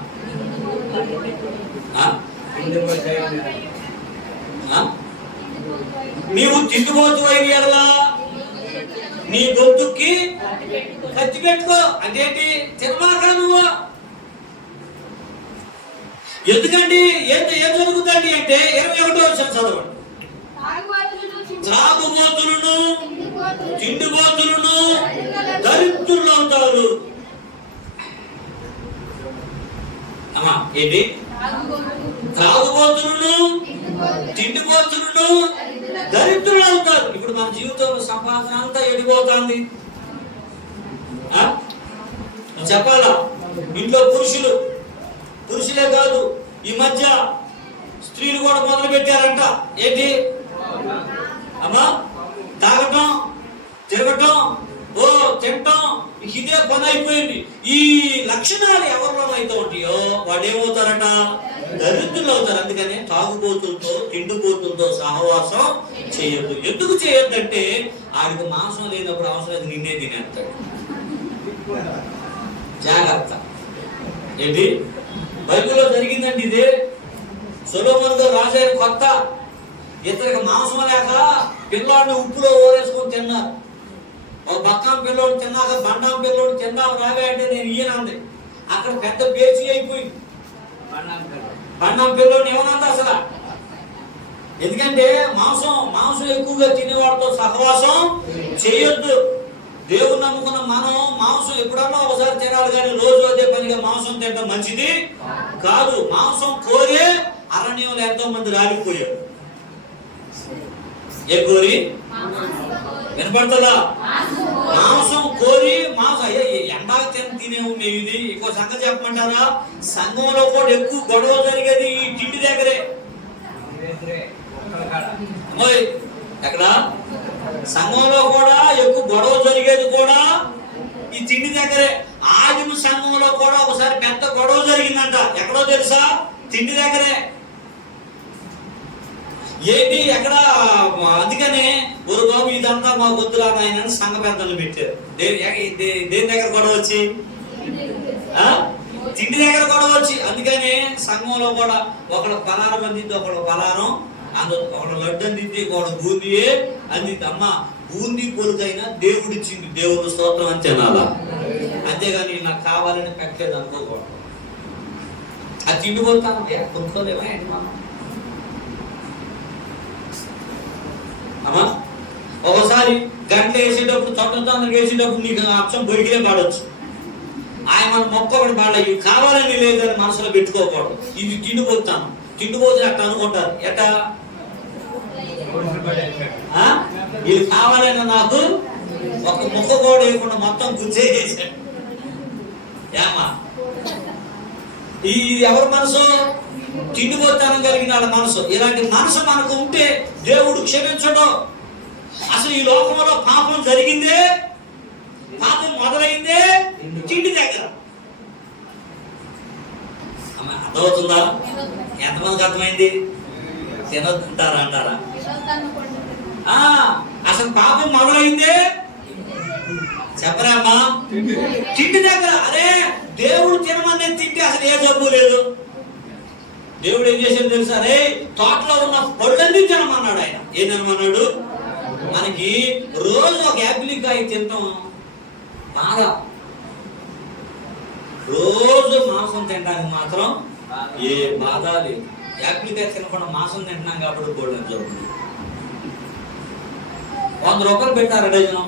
నీవు తిండిబోతు అయిన ఎడల నీ గొంతుకి కత్తి పెట్టుకో. అదేంటి? తినమాక నువ్వు. ఎందుకండి? ఏం జరుగుతుంది అంటే 21వ వచనం చదవండి. త్రాగుబోతులను, తిండిబోతులను దరిద్రులు అవుతారు. అమ్మా, ఏంటి? త్రాగుబోతులను, తిండిబోతులను దరిద్రులు అవుతారు. ఇప్పుడు మన జీవితంలో సంపాదన అంతా ఎడిపోతుంది. చెప్పాలా? ఇంట్లో పురుషులే కాదు, ఈ మధ్య స్త్రీలు కూడా మొదలు పెట్టారంట. ఏంటి అమ్మా? తాగటం, తిరగటం, తినటం, ఇదే పని అయిపోయింది. ఈ లక్షణాలు ఎవరిలో అయితే ఉంటాయో వాడు ఏమవుతారట? దరిద్రులు అవుతారు. అందుకని తాగుబోతులతో, తిండిపోతులతో సహవాసం చేయొద్దు. ఎందుకు చేయొద్దంటే ఆడికి మాంసం లేనప్పుడు అవసరం నిన్నే తినేస్తాడు. జాగ్రత్త. ఏంటి? బైబిల్లో జరిగిందండి ఇదే. సొలొమోను గారు రాజైన కొత్త ఇతనికి మాంసం లేక పిల్లాడిని ఉప్పులో ఓరేసుకొని తిన్నారు. ఒక బక్కాం పిల్లోడు తిన్నాక బండాం పిల్లోడు తిన్నాం రావే అంటే నేను ఈయనంది. అక్కడ పెద్ద పేచీ అయిపోయింది. బండాం పిల్లోడిని ఏమన్నా అసలు. ఎందుకంటే మాంసం ఎక్కువగా తినేవాడితో సహవాసం చేయొద్దు. దేవుని నమ్ముకున్న మనం మాంసం ఎప్పుడన్నా ఒకసారి తినాలి, కానీ రోజు అదే పనిగా మాంసం తినడం మంచిది కాదు. మాంసం కోరే అరణ్యంలో ఎంతో మంది రాలిపోయారు. ఏ కోరి? వినపడుతుందా? మాంసం కోరి ఎండా తిని మేము ఇది ఇంకో సంగతి చెప్పమంటారా, సంఘంలో కూడా ఎక్కువ గొడవ జరిగేది ఈ తిండి దగ్గరే. ఎక్కడ సంఘంలో కూడా ఎక్కువ గొడవ జరిగేది కూడా ఈ తిండి దగ్గరే. ఆదిమ సంఘంలో కూడా ఒకసారి పెద్ద గొడవ జరిగిందంట. ఎక్కడో తెలుసా? తిండి దగ్గరే. ఏంటి ఎక్కడ? అందుకనే ఒక బాబు ఇదంతా మా వద్దులా నాయన సంఘ పెద్దలు పెట్టారు. దేని దగ్గర గొడవ వచ్చి? తిండి దగ్గర గొడవ వచ్చి. అందుకనే సంఘంలో కూడా ఒకడు పలారం అందిద్ది, ఒకడు పలారం ఒకడు లడ్డు అందిద్ది, ఒకడు బూందీయే అందిద్ది. అమ్మ బూందీ పొలుకైనా దేవుడు ఇచ్చింది, దేవుడు స్తోత్రం అని తినాలా. అంతేగాని నాకు కావాలని పెట్టలేదు అనుకోకూడదు. అది తిండిపోతాను కొనుక్కోలేమా ఏంటి మనం? అమ్మా ఒకసారి గంటలు వేసేటప్పుడు తొందరగా వేసేటప్పుడు నీకు అక్షం బొరికిలే పాడవచ్చు. ఆయన మన మొక్క ఒకటి పాడ, ఇవి కావాలని లేదని మనసులో పెట్టుకోకూడదు. ఇది తిండిపోతాను, తిండిపోతే అట్లా అనుకుంటారు. ఎట్టా వీళ్ళు కావాలని నాకు ఒక ముక్క కూడా వేయకుండా మొత్తం గుర్చేసాడు. ఏమా ఈ ఎవరి మనసు? తిండిపోతానం కలిగిన వాళ్ళ మనసు. ఇలాంటి మనసు మనకు ఉంటే దేవుడు క్షమించడు. అసలు ఈ లోకంలో పాపం జరిగిందే, పాపం మొదలైందే తిండి దగ్గర. అర్థమవుతుందా? ఎంతమందికి అర్థమైంది? తినొద్దంటారా అంటారా? అసలు పాపం మొదలైందే చెప్పరా అమ్మా? తిండి దగ్గర. అరే దేవుడు తినమని తింటే అసలు ఏ జబ్బు లేదు. దేవుడు ఏం చేశాడు తెలుసా? అరే తోటలో ఉన్న పళ్ళన్నీ తినమన్నాడు. ఆయన ఏం తినమన్నాడు? మనకి రోజు ఒక యాపిల్కాయ తింటాం బాగా, రోజు మాంసం తినడానికి మాత్రం ఏ బాధ లేదు. యాపిల్కాయ తినకుండా మాంసం తింటున్నాం కాబట్టి కూడా జరుగుతుంది. 100 రూపాయలు పెట్టారు డజను.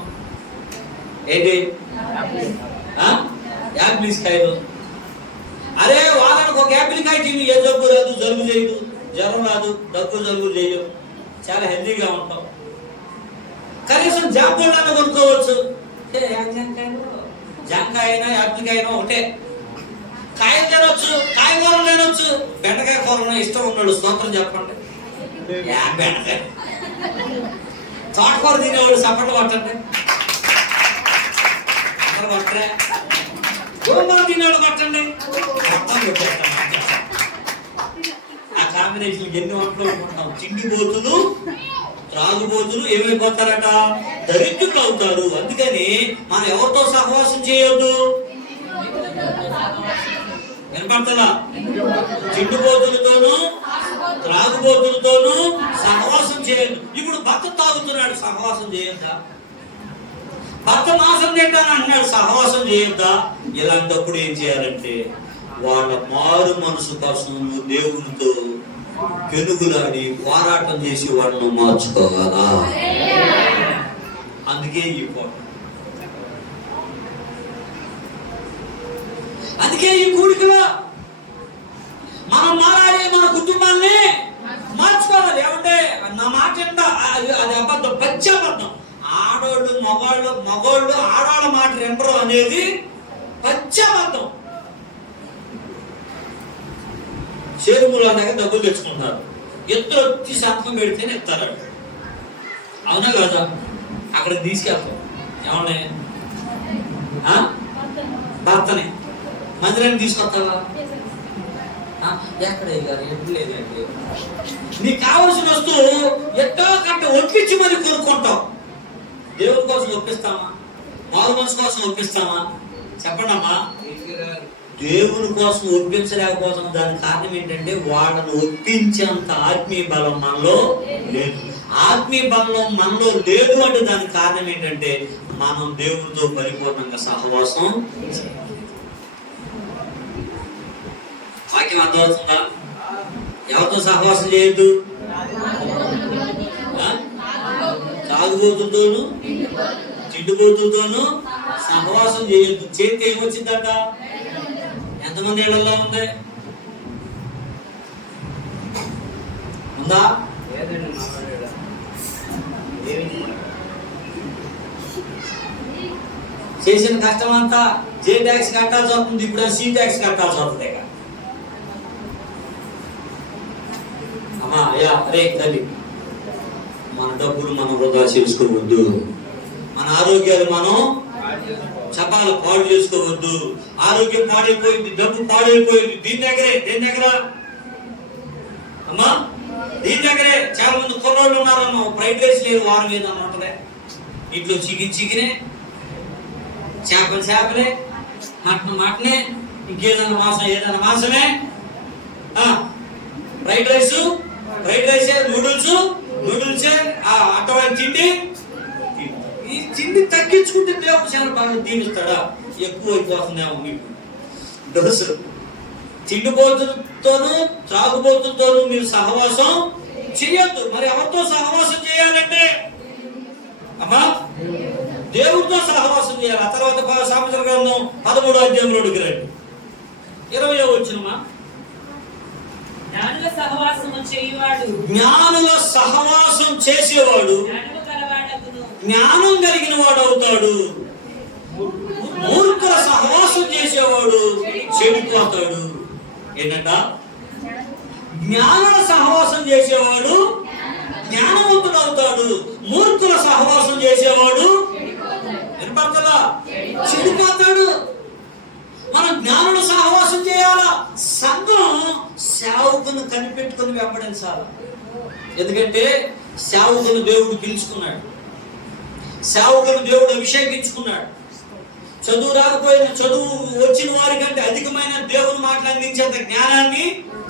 ఏంటి? యాపిల్స్ కాయలు. అరే వారానికి ఒక యాపిల్కాయ తిని ఏ జబ్బు రాదు, జలుబు చేయదు, జ్వరం రాదు, దగ్గు జలుబు చేయవు, చాలా హెల్తీగా ఉంటాం. కనీసం జాంపళ్ళని కొనుక్కోవచ్చు. జాంకాయ అయినా యాపిల్కాయ అయినా ఒకటే. కాయలు తినొచ్చు, కాయగూరలు తినొచ్చు. బెండకాయ కూర ఇష్టం ఉన్నాడు స్తోత్రం చెప్పండి. బెండకాయ తోటకూర తినేవాడు సపట్లు పట్టండి. పట్టరే. గోంగూర తినేవాడు పట్టండి. ఆ కాంబినేషన్ ఎన్ని వంటలు అనుకుంటాం. తిండిపోతులు త్రాగుబోతులు ఏమైపోతారట? దరిద్రులు అవుతారు. అందుకని మనం ఎవరితో సహవాసం చేయొద్దు? వినపడతలా? తిండిపోతులతోనూ త్రాగుబోతులతోనూ సహవాసం చేయొద్దు. ఇప్పుడు భర్త తాగుతున్నాడు, సహవాసం చేయొద్దా? భర్త మాసం తింటాను అంటున్నాడు, సహవాసం చేయొద్దా? ఇలాంటప్పుడు ఏం చేయాలంటే వాళ్ళ మారు మనసు కోసం నువ్వు దేవునితో పెనుగులాడి పోరాటం చేసి వాళ్ళను మార్చుకోవాలా. అందుకే ఈ పోరాటం, అందుకే ఈ కూడికలో మనం మారాలి, మన కుటుంబాన్ని మార్చుకోవాలి. ఏమంటే నా మాట అది అబద్ధం, పచ్చి అబద్ధం. ఆడోళ్ళు మగోళ్ళు ఆడవాళ్ళ మాట వినరు అనేది పచ్చి అబద్ధం. చేరుమూల దగ్గర డబ్బులు తెచ్చుకుంటారు, ఎత్తులు వచ్చి సంతకం పెడితేనే ఇస్తారు. అవునా కదా? అక్కడ తీసుకెళ్తాం. ఏమన్నా భర్తని మందిరాన్ని తీసుకొస్తావా? ఎక్కడ ఎప్పుడు లేదండి. నీకు కావలసిన వస్తువు ఎట్టో కట్ట ఒప్పించి మరి కొనుక్కుంటావు. దేవుడి కోసం ఒప్పిస్తామా? మారు మనసు కోసం ఒప్పిస్తామా? చెప్పండి అమ్మా. దేవుని కోసం ఒప్పించలేకపోతున్నాం. దానికి కారణం ఏంటంటే వాళ్ళను ఒప్పించేంత ఆత్మీయ బలం మనలో లేదు. ఆత్మీయ బలం మనలో లేదు అంటే దానికి కారణం ఏంటంటే మనం దేవునితో పరిపూర్ణంగా సహవాసం. వాక్యం అర్థమవుతుందా? ఎవరితో సహవాసం చేయొద్దు? తాగుబోతులతోనూ తిండిపోతులతోనూ సహవాసం చేయొద్దు. చేతి ఏమొచ్చిందట? ఎంతమంది ఏళ్ళల్లో ఉంది? ఉందా? చేసిన కష్టం అంతా జే ట్యాక్స్ కట్టాల్సి వస్తుంది, ఇప్పుడు సి ట్యాక్స్ కట్టాల్సి వస్తుంది. అమ్మా అయ్యా రే తల్లి, మన డబ్బులు మనం వృధా చేసుకోవద్దు, మన ఆరోగ్యాలు మనం చపాలు పాడు చేసుకోవద్దు. ఆరోగ్యం పాడైపోయింది, డబ్బు పాడైపోయింది. దేని దగ్గర అమ్మా దీని దగ్గరే చాలా మంది కుర్రోళ్ళు ఉన్నారమ్మా. ఫ్రైడ్ రైస్ లేదు, వారం మీద ఉంటదే. ఇంట్లో చికెనే, చేపలే, మటనే, ఇంకేదైనా మాంసం ఏదైనా మాంసమే. ఫ్రైడ్ రైసే, నూడిల్సే, అట్టమైన తిండి. ఈ తిండి తగ్గించుకుంటే దేవుడు చాలా బాగా దీవిస్తాడా? ఎక్కువ అయిపోతుందేమో మీకు డోసు. తిండిపోతులతోనూ త్రాగుబోతులతోనూ మీరు సహవాసం చేయొద్దు. మరి ఎవరితో సహవాసం చేయాలంటే అమ్మా దేవుడితో సహవాసం చేయాలి. ఆ తర్వాత సామెతల గ్రంథం 13వ అధ్యాయంలోకి రండి, 20వ వచనమా. జ్ఞానుల సహవాసం చేసేవాడు జ్ఞానం కలిగిన వాడు అవుతాడు. మూర్ఖుల సహవాసం చేసేవాడు చెడిపోతాడు. ఏంటంట? జ్ఞానుల సహవాసం చేసేవాడు జ్ఞానవంతుడు అవుతాడు, మూర్ఖుల సహవాసం చేసేవాడు వినపడతలా చెడిపోతాడు. మనం జ్ఞానుల సహవాసం చేయాలా. సంఘం సేవకును కనిపెట్టుకుని వెంబడించాలి. ఎందుకంటే సేవకును దేవుడు పిలుచుకున్నాడు, సేవకును దేవుడు అభిషేకించుకున్నాడు. చదువు రాకపోయిన చదువు వచ్చిన వారికంటే అధికమైన దేవుని మాటలు అందించేంత జ్ఞానాన్ని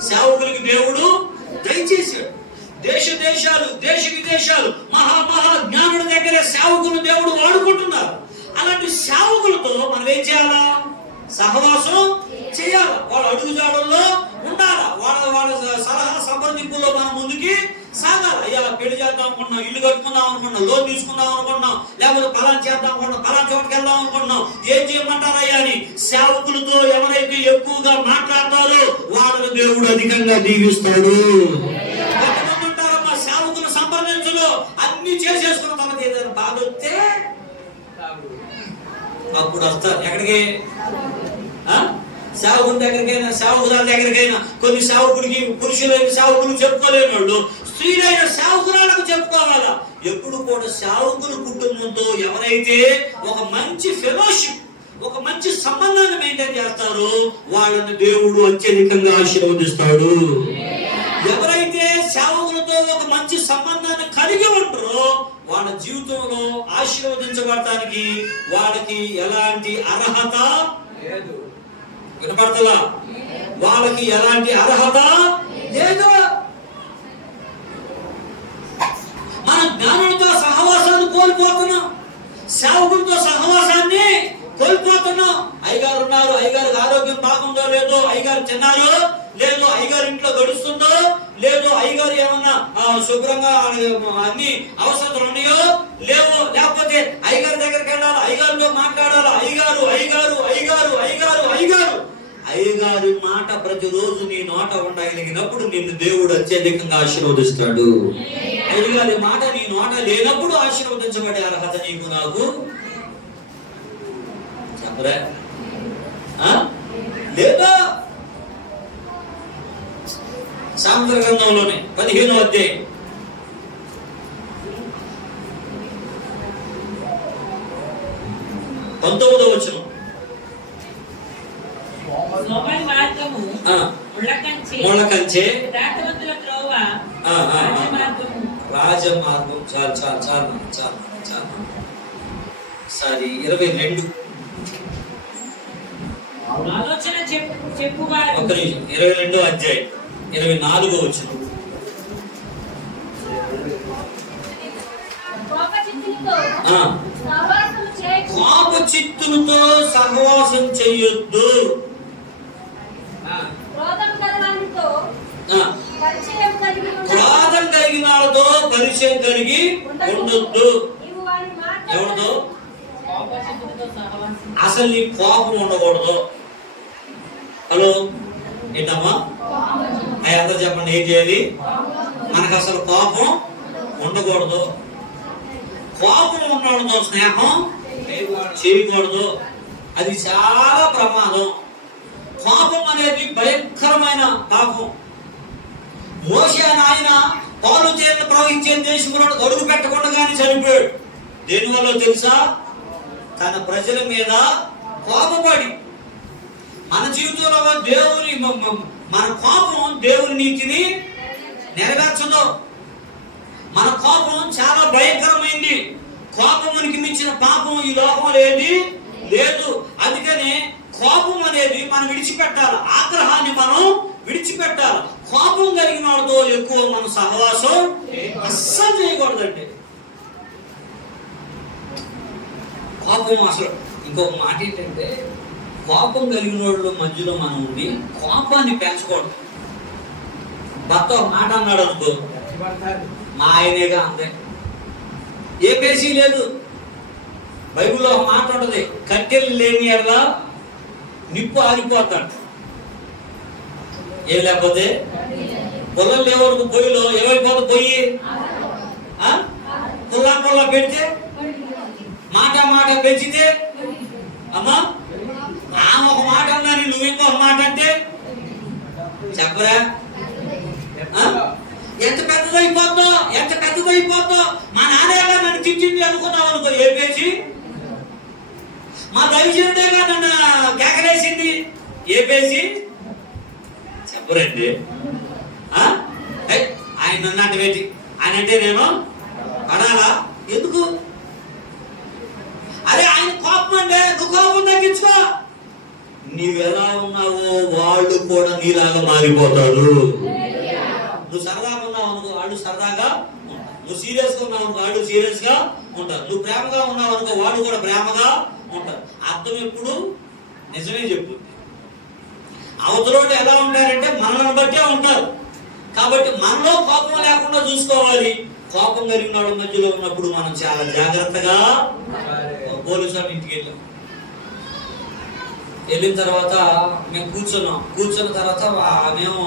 సేవకులకి దేవుడు దయచేశాడు. దేశ విదేశాలు మహా జ్ఞానుల దగ్గర సేవకులు దేవుడు వాడుకుంటున్నారు. అలాంటి సేవకులతో మనం ఏం చేయాలా? సహవాసం చేయాలి. వాళ్ళ అడుగుజాడల్లో ఉండాలా. వాళ్ళ సలహా సంప్రదింపుల్లో మనం ముందుకి సాగాలి. అయ్యా పెళ్లి చేద్దాం అనుకున్నాం, ఇల్లు కట్టుకుందాం అనుకున్నాం, లోన్ తీసుకుందాం అనుకున్నాం, లేకపోతే పలానా చేద్దాం అనుకున్నాం, పలానా చోటుకి వెళ్దాం అనుకున్నాం, ఏం చేయమంటారయ్యా అని సేవకులతో ఎవరైతే ఎక్కువగా మాట్లాడతారో వాళ్ళని దేవుడు అధికంగా దీవిస్తాడు. కొంతమంది ఉంటారమ్మా సేవకులు సంప్రదించలో అన్ని చేసేసుకున్న తర్వాత ఏదైనా బాధ వస్తే అప్పుడు వస్తారు. ఎక్కడికి? సేవకుని దగ్గరికైనా సేవకురాల దగ్గరికైనా. కొన్ని సేవకుడికి పురుషులైన సేవకులు చెప్పుకోలేని వాళ్ళు స్త్రీలైన సేవకురాలకు చెప్పుకోవాలా. ఎప్పుడు కూడా సేవకుల కుటుంబంతో ఎవరైతే ఒక మంచి ఫెలోషిప్, ఒక మంచి సంబంధాన్ని మెయింటైన్ చేస్తారో వాళ్ళని దేవుడు అత్యధికంగా ఆశీర్వదిస్తాడు. ఎవరైతే సేవకులతో ఒక మంచి సంబంధాన్ని కలిగి ఉంటారో వాళ్ళ జీవితంలో ఆశీర్వదించబడటానికి వాళ్ళకి ఎలాంటి అర్హత లేదు. వినపడతలా? వాళ్ళకి ఎలాంటి అర్హత లేదు. మన జ్ఞానులతో సహవాసాన్ని కోల్పోతున్నాం, సేవకులతో సహవాసాన్ని కోల్పోతున్నాం. అయ్యగారు ఉన్నారు, అయ్యగారికి ఆరోగ్యం బాగుందో లేదో, అయ్యగారు తిన్నారో లేదో, అయ్యగారు ఇంట్లో గడుస్తుందో లేదో, అయ్యగారు ఏమన్నా శుభ్రంగా అన్ని అవసరాలు ఉన్నాయో లేవో, లేకపోతే అయ్యగారి దగ్గరికి వెళ్ళాలి, అయ్యగారితో మాట్లాడాలి. అయ్యగారి మాట ప్రతిరోజు నీ నోట ఉండగలిగినప్పుడు నిన్ను దేవుడు అత్యధికంగా ఆశీర్వదిస్తాడు. అయ్యగారి మాట నీ నోట లేనప్పుడు ఆశీర్వదించబడే అర్హత నీకు నాకు చెప్పరా? లేదా? సామెతల గ్రంథంలోనే 15వ అధ్యాయం 19వ వచనం. ముళ్ళకంచె రాజమార్గం. చాలు. సారీ 22 ఒక్క నిమిషం. 22వ అధ్యాయం 24వ వచనం. పాప చిత్తులతో సహవాసం చేయొద్దు. క్రోధం కలిగిన వాళ్ళతో పరిచయం కలిగి ఉండొద్దు. ఎవరితో? అసలు నీ కోపం ఉండకూడదు. హలో ఏంటమ్మా? అందరూ చెప్పండి, ఏం చేయాలి? మనకు అసలు కోపం ఉండకూడదు. కోపం ఉన్నవాళ్ళతో స్నేహం చేయకూడదు. అది చాలా ప్రమాదం. కోపం అనేది భయంకరమైన పాపం. మోషే అని ఆయన పాలు తేనె ప్రవహించే దేశంలో అడుగు పెట్టకుండానే చనిపోయాడు. దేనివల్ల తెలుసా? తన ప్రజల మీద కోపపడి. మన జీవితంలో దేవుని మన కోపం దేవుని నీతిని నెరవేర్చదు. మన కోపం చాలా భయంకరమైంది. కోపమునికి మించిన పాపం ఈ లోకంలో ఏది లేదు. అందుకనే కోపం అనేది మనం విడిచిపెట్టాలి. ఆగ్రహాన్ని మనం విడిచిపెట్టాలి. కోపం కలిగిన వాళ్ళతో ఎక్కువ మనం సహవాసం అస్సలు చేయకూడదండి. కోపం అసలు ఇంకొక మాట ఏంటంటే, కోపం కలిగిన వాళ్ళ మధ్యలో మనం ఉండి కోపాన్ని పెంచకూడదు. భర్త ఒక మాట అన్నాడు అనుకో, మా ఆయనేగా అంతే. ఏ పేసీ లేదు. బైబిల్లో ఒక మాట ఉంటుంది, కట్టెలు లేని ఎడల నిప్పు ఆరిపోతాడు. ఏం లేకపోతే పొలం లేవరకు పొయ్యిలో ఏమైపోతుంది? పొయ్యి పుల్లా పెడితే, మాట పెంచితే, అమ్మా ఆమె ఒక మాట అన్నాను, నువ్వు ఇంకొక మాట అంటే చెప్పరా? ఎంత పెద్దదైపోద్దో. మా నాన్నగా నన్ను తిట్టింది అనుకున్నావు అనుకో, ఏ పేసి? మా దైవజనుడేగా నన్ను కేకలేసింది, ఏ పేసి? చెప్పరండి. ఆయన నన్నంటే పెట్టి ఆయన అంటే నేను పడాలా? ఎందుకు? అరే ఆయన కోపం అంటే నువ్వు కోపం తగ్గించుకో. నీవెలా ఉన్నావో వాళ్ళు కూడా నీలాగా మారిపోతారు. నువ్వు సరదాగా ఉన్నావు అనుకో, వాళ్ళు సరదాగా ఉంటారు. నువ్వు సీరియస్గా ఉన్నావు అనుకో, వాళ్ళు సీరియస్గా ఉంటారు. నువ్వు ప్రేమగా ఉన్నావు అనుకో, వాళ్ళు కూడా ప్రేమగా ఉంటారు. అర్థం ఎప్పుడు నిజమే చెప్పు. అవతలోడు ఎలా ఉంటారంటే మనల్ని బట్టే ఉంటారు. కాబట్టి మనలో కోపం లేకుండా చూసుకోవాలి. కోపం కలిగిన వాళ్ళ మధ్యలో ఉన్నప్పుడు మనం చాలా జాగ్రత్తగా. పోలీసు వాళ్ళ ఇంటికి వెళ్ళిన తర్వాత మేము కూర్చున్న తర్వాత మేము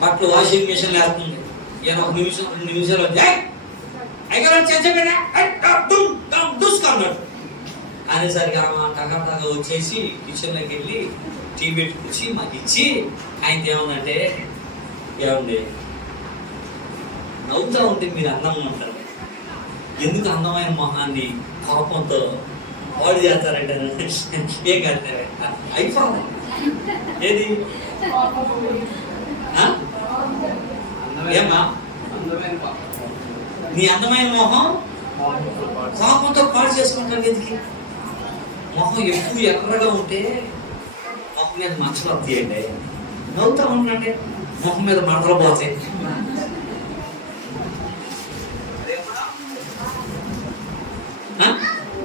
బట్టలు వాషింగ్ మిషన్ వేస్తుంది. ఈయన 1 నిమిషం 2 నిమిషాలు దూసుకున్నాడు అనేసరికి ఆమె టగా వచ్చేసి కిచెన్లోకి వెళ్ళి టీ పెట్టుకొచ్చి మాకు ఇచ్చి ఆయనకి ఏమందంటే, ఏమండి నవ్వుతూ ఉంటే మీరు అందంగా ఉంటారు, ఎందుకు అందమైన మొహాన్ని కోపంతో పాడు చేస్తారంటే? ఏం కడతారే అయిపోయింది. ఏది ఏమా నీ అందమైన మొహం కోపంతో పాడు చేసుకుంటాడు. ఎందుకు? మొహం ఎక్కువ ఎర్రగా ఉంటే మొహం మీద మచ్చలు వస్తాయండి. నవ్వుతా ఉండండి, మొహం మీద మడతలు పోతాయి.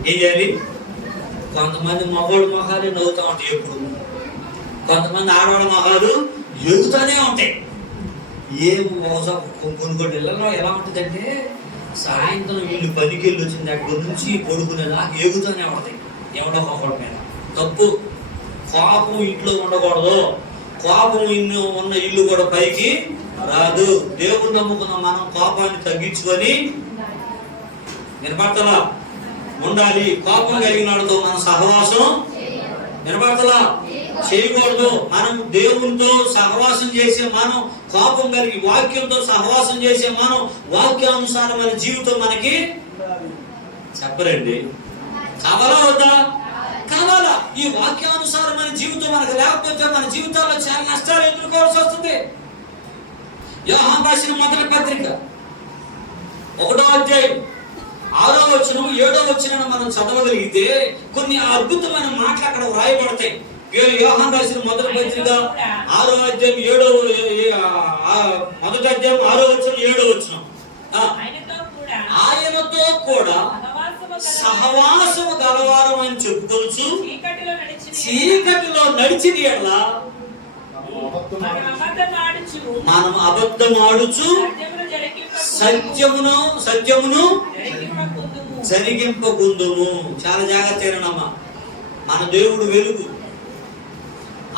ఏం చేయాలి? కొంతమంది మగవాళ్ళ మొహాలు నవ్వుతూ ఉంటాయి ఎప్పుడు, కొంతమంది ఆడవాళ్ళ మొహాలు ఎగుతూనే ఉంటాయి. కొన్ని ఇళ్లలో ఎలా ఉంటుందంటే, సాయంత్రం వీళ్ళు పనికి వెళ్ళి వచ్చిన దగ్గర నుంచి పడుకునేదా ఎగుతూనే ఉంటాయి ఎవడో ఒకటి మీద. తప్పు. కోపం ఇంట్లో ఉండకూడదు. కోపం ఉన్న ఇల్లు కూడా పైకి రాదు. దేవుడు నమ్ముకున్న మనం కోపాన్ని తగ్గించుకొని నిలబడతలా ఉండాలి. కోపం కలిగిన వాళ్ళతో మనం సహవాసం నిలబడతలా చేయకూడదు. మనం దేవునితో సహవాసం చేసే మనం కోపం కలిగి వాక్యంతో సహవాసం చేసే మనం వాక్యానుసారమైన జీవితం మనకి చెప్పరండి. కావాలా వద్దా? కావాలా. ఈ వాక్యానుసారమైన జీవితం మనకు లేకపోతే మన జీవితాల్లో చాలా నష్టాలు ఎదుర్కోవాల్సి వస్తుంది. యోహాను రాసిన మొదటి పత్రిక 1వ అధ్యాయం 6వ వచనం 7వ వచనం మనం చదవగలిగితే కొన్ని అద్భుతమైన మాటలు అక్కడ వ్రాయబడతాయి. యోహాను రాసిన మొదటి పత్రిక 6వ అధ్యాయం 1వ అధ్యాయం 6వ వచనం 7వ వచనం. ఆయనతో కూడా సహవాసము గలవారం అని చెప్పుకోవచ్చు. చీకటిలో నడిచిన యెడల మనం అబద్ధమాడుచు సత్యమును జరిగింపకుందుము. చాలా జాగ్రత్తగా. మన దేవుడు వెలుగు.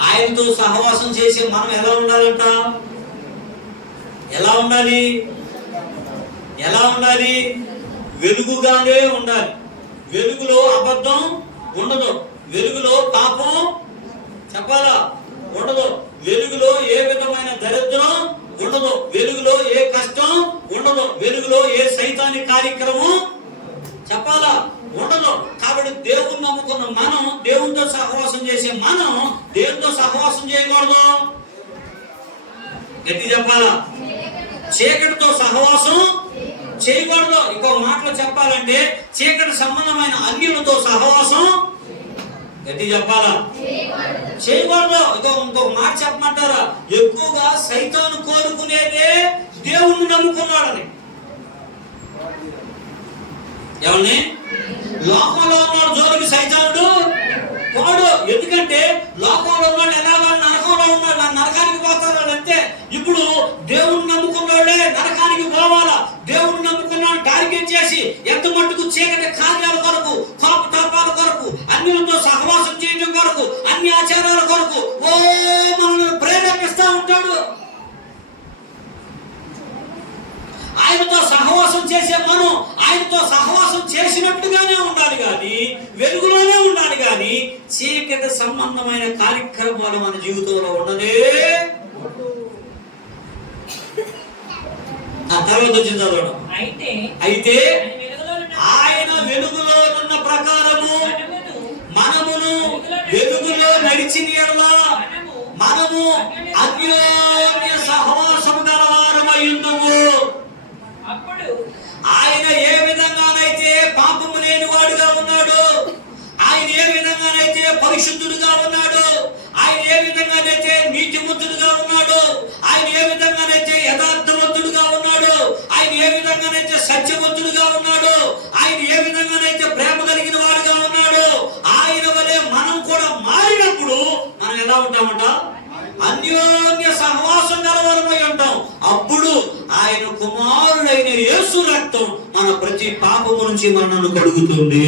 ఆయనతో సహవాసం చేసే మనం ఎలా ఉండాలంట? ఎలా ఉండాలి? వెలుగుగానే ఉండాలి. వెలుగులో అబద్ధం ఉండదు, వెలుగులో పాపం చెప్పాలా ఉండదు, వెలుగులో ఏ విధమైన దరిద్రం ఉండదు, వెలుగులో ఏ కష్టం ఉండదు, వెలుగులో ఏ సైతానిక కార్యక్రమం చెప్పాలా ఉండదు. కాబట్టి దేవుని నమ్ముకున్న మనం, దేవునితో సహవాసం చేసే మనం దేవునితో సహవాసం చేయకూడదు. గట్టి చెప్పాలా, చీకటితో సహవాసం చేయకూడదు. ఇంకొక మాటలో చెప్పాలంటే చీకటి సంబంధమైన అన్యులతో సహవాసం గట్టి చెప్పాలా చేయకూడదు. ఇంకొక మాట చెప్పమంటారా, ఎక్కువగా సైతాను కోరుకునేదే దేవుణ్ణి నమ్ముకున్నాడని. ఎవరిని? లోకంలో ఉన్నాడు జోలికి సైతానుడు పోడు. ఎందుకంటే లోకంలో ఉన్నాడు, ఎలాగో నరకంలో ఉన్నాడు, నరకానికి పోతాడు అంతే. ఇప్పుడు దేవుణ్ణి నమ్ముకున్నాడే నరకానికి పోవాలా, దేవుణ్ణి నమ్ముకున్నాడు టార్గెట్ చేసి ఎంత మట్టుకు చీకటి కార్యాల కొరకు, కోపతాపాల కొరకు, అన్యులతో సహవాసం చేయడం కొరకు, అన్ని ఆచారాల కొరకు మనల్ని ప్రేరేపిస్తా ఉంటాడు. ఆయనతో సహవాసం చేసే మనం ఆయనతో సహవాసం చేసినట్టుగానే ఉండాలి కానీ, వెలుగులోనే ఉండాలి కానీ, చీకటి సంబంధమైన కార్యక్రమాలు మన జీవితంలో ఉండదే. తర్వాత వచ్చిన చదవడం, అయితే ఆయన వెలుగులో ఉన్న ప్రకారము మనమును వెలుగులో నడిచిన యెడల మనము అన్యోన్య సహవాసము గలవారమయ్యుందుము. ఆయన ఏ విధంగానైతే పాపము లేని వాడుగా ఉన్నాడు, ఆయన ఏ విధంగానైతే పరిశుద్ధుడుగా ఉన్నాడు, ఆయన ఏ విధంగానైతే నీతిమంతుడుగా ఉన్నాడు, ఆయన ఏ విధంగానైతే యథార్థవంతుడుగా ఉన్నాడు, ఆయన ఏ విధంగానైతే సత్యవంతుడుగా ఉన్నాడు, ఆయన ఏ విధంగానైతే ప్రేమ కలిగిన వాడుగా ఉన్నాడు, ఆయన వలె మనం కూడా మారినప్పుడు మనం ఎలా ఉంటామంట? అన్యోన్య సహవాసం గలవారమై ఉంటాం. అప్పుడు ఆయన కుమారుడైన యేసు రక్తం మన ప్రతి పాపము నుంచి మనను కడుగుతుంది.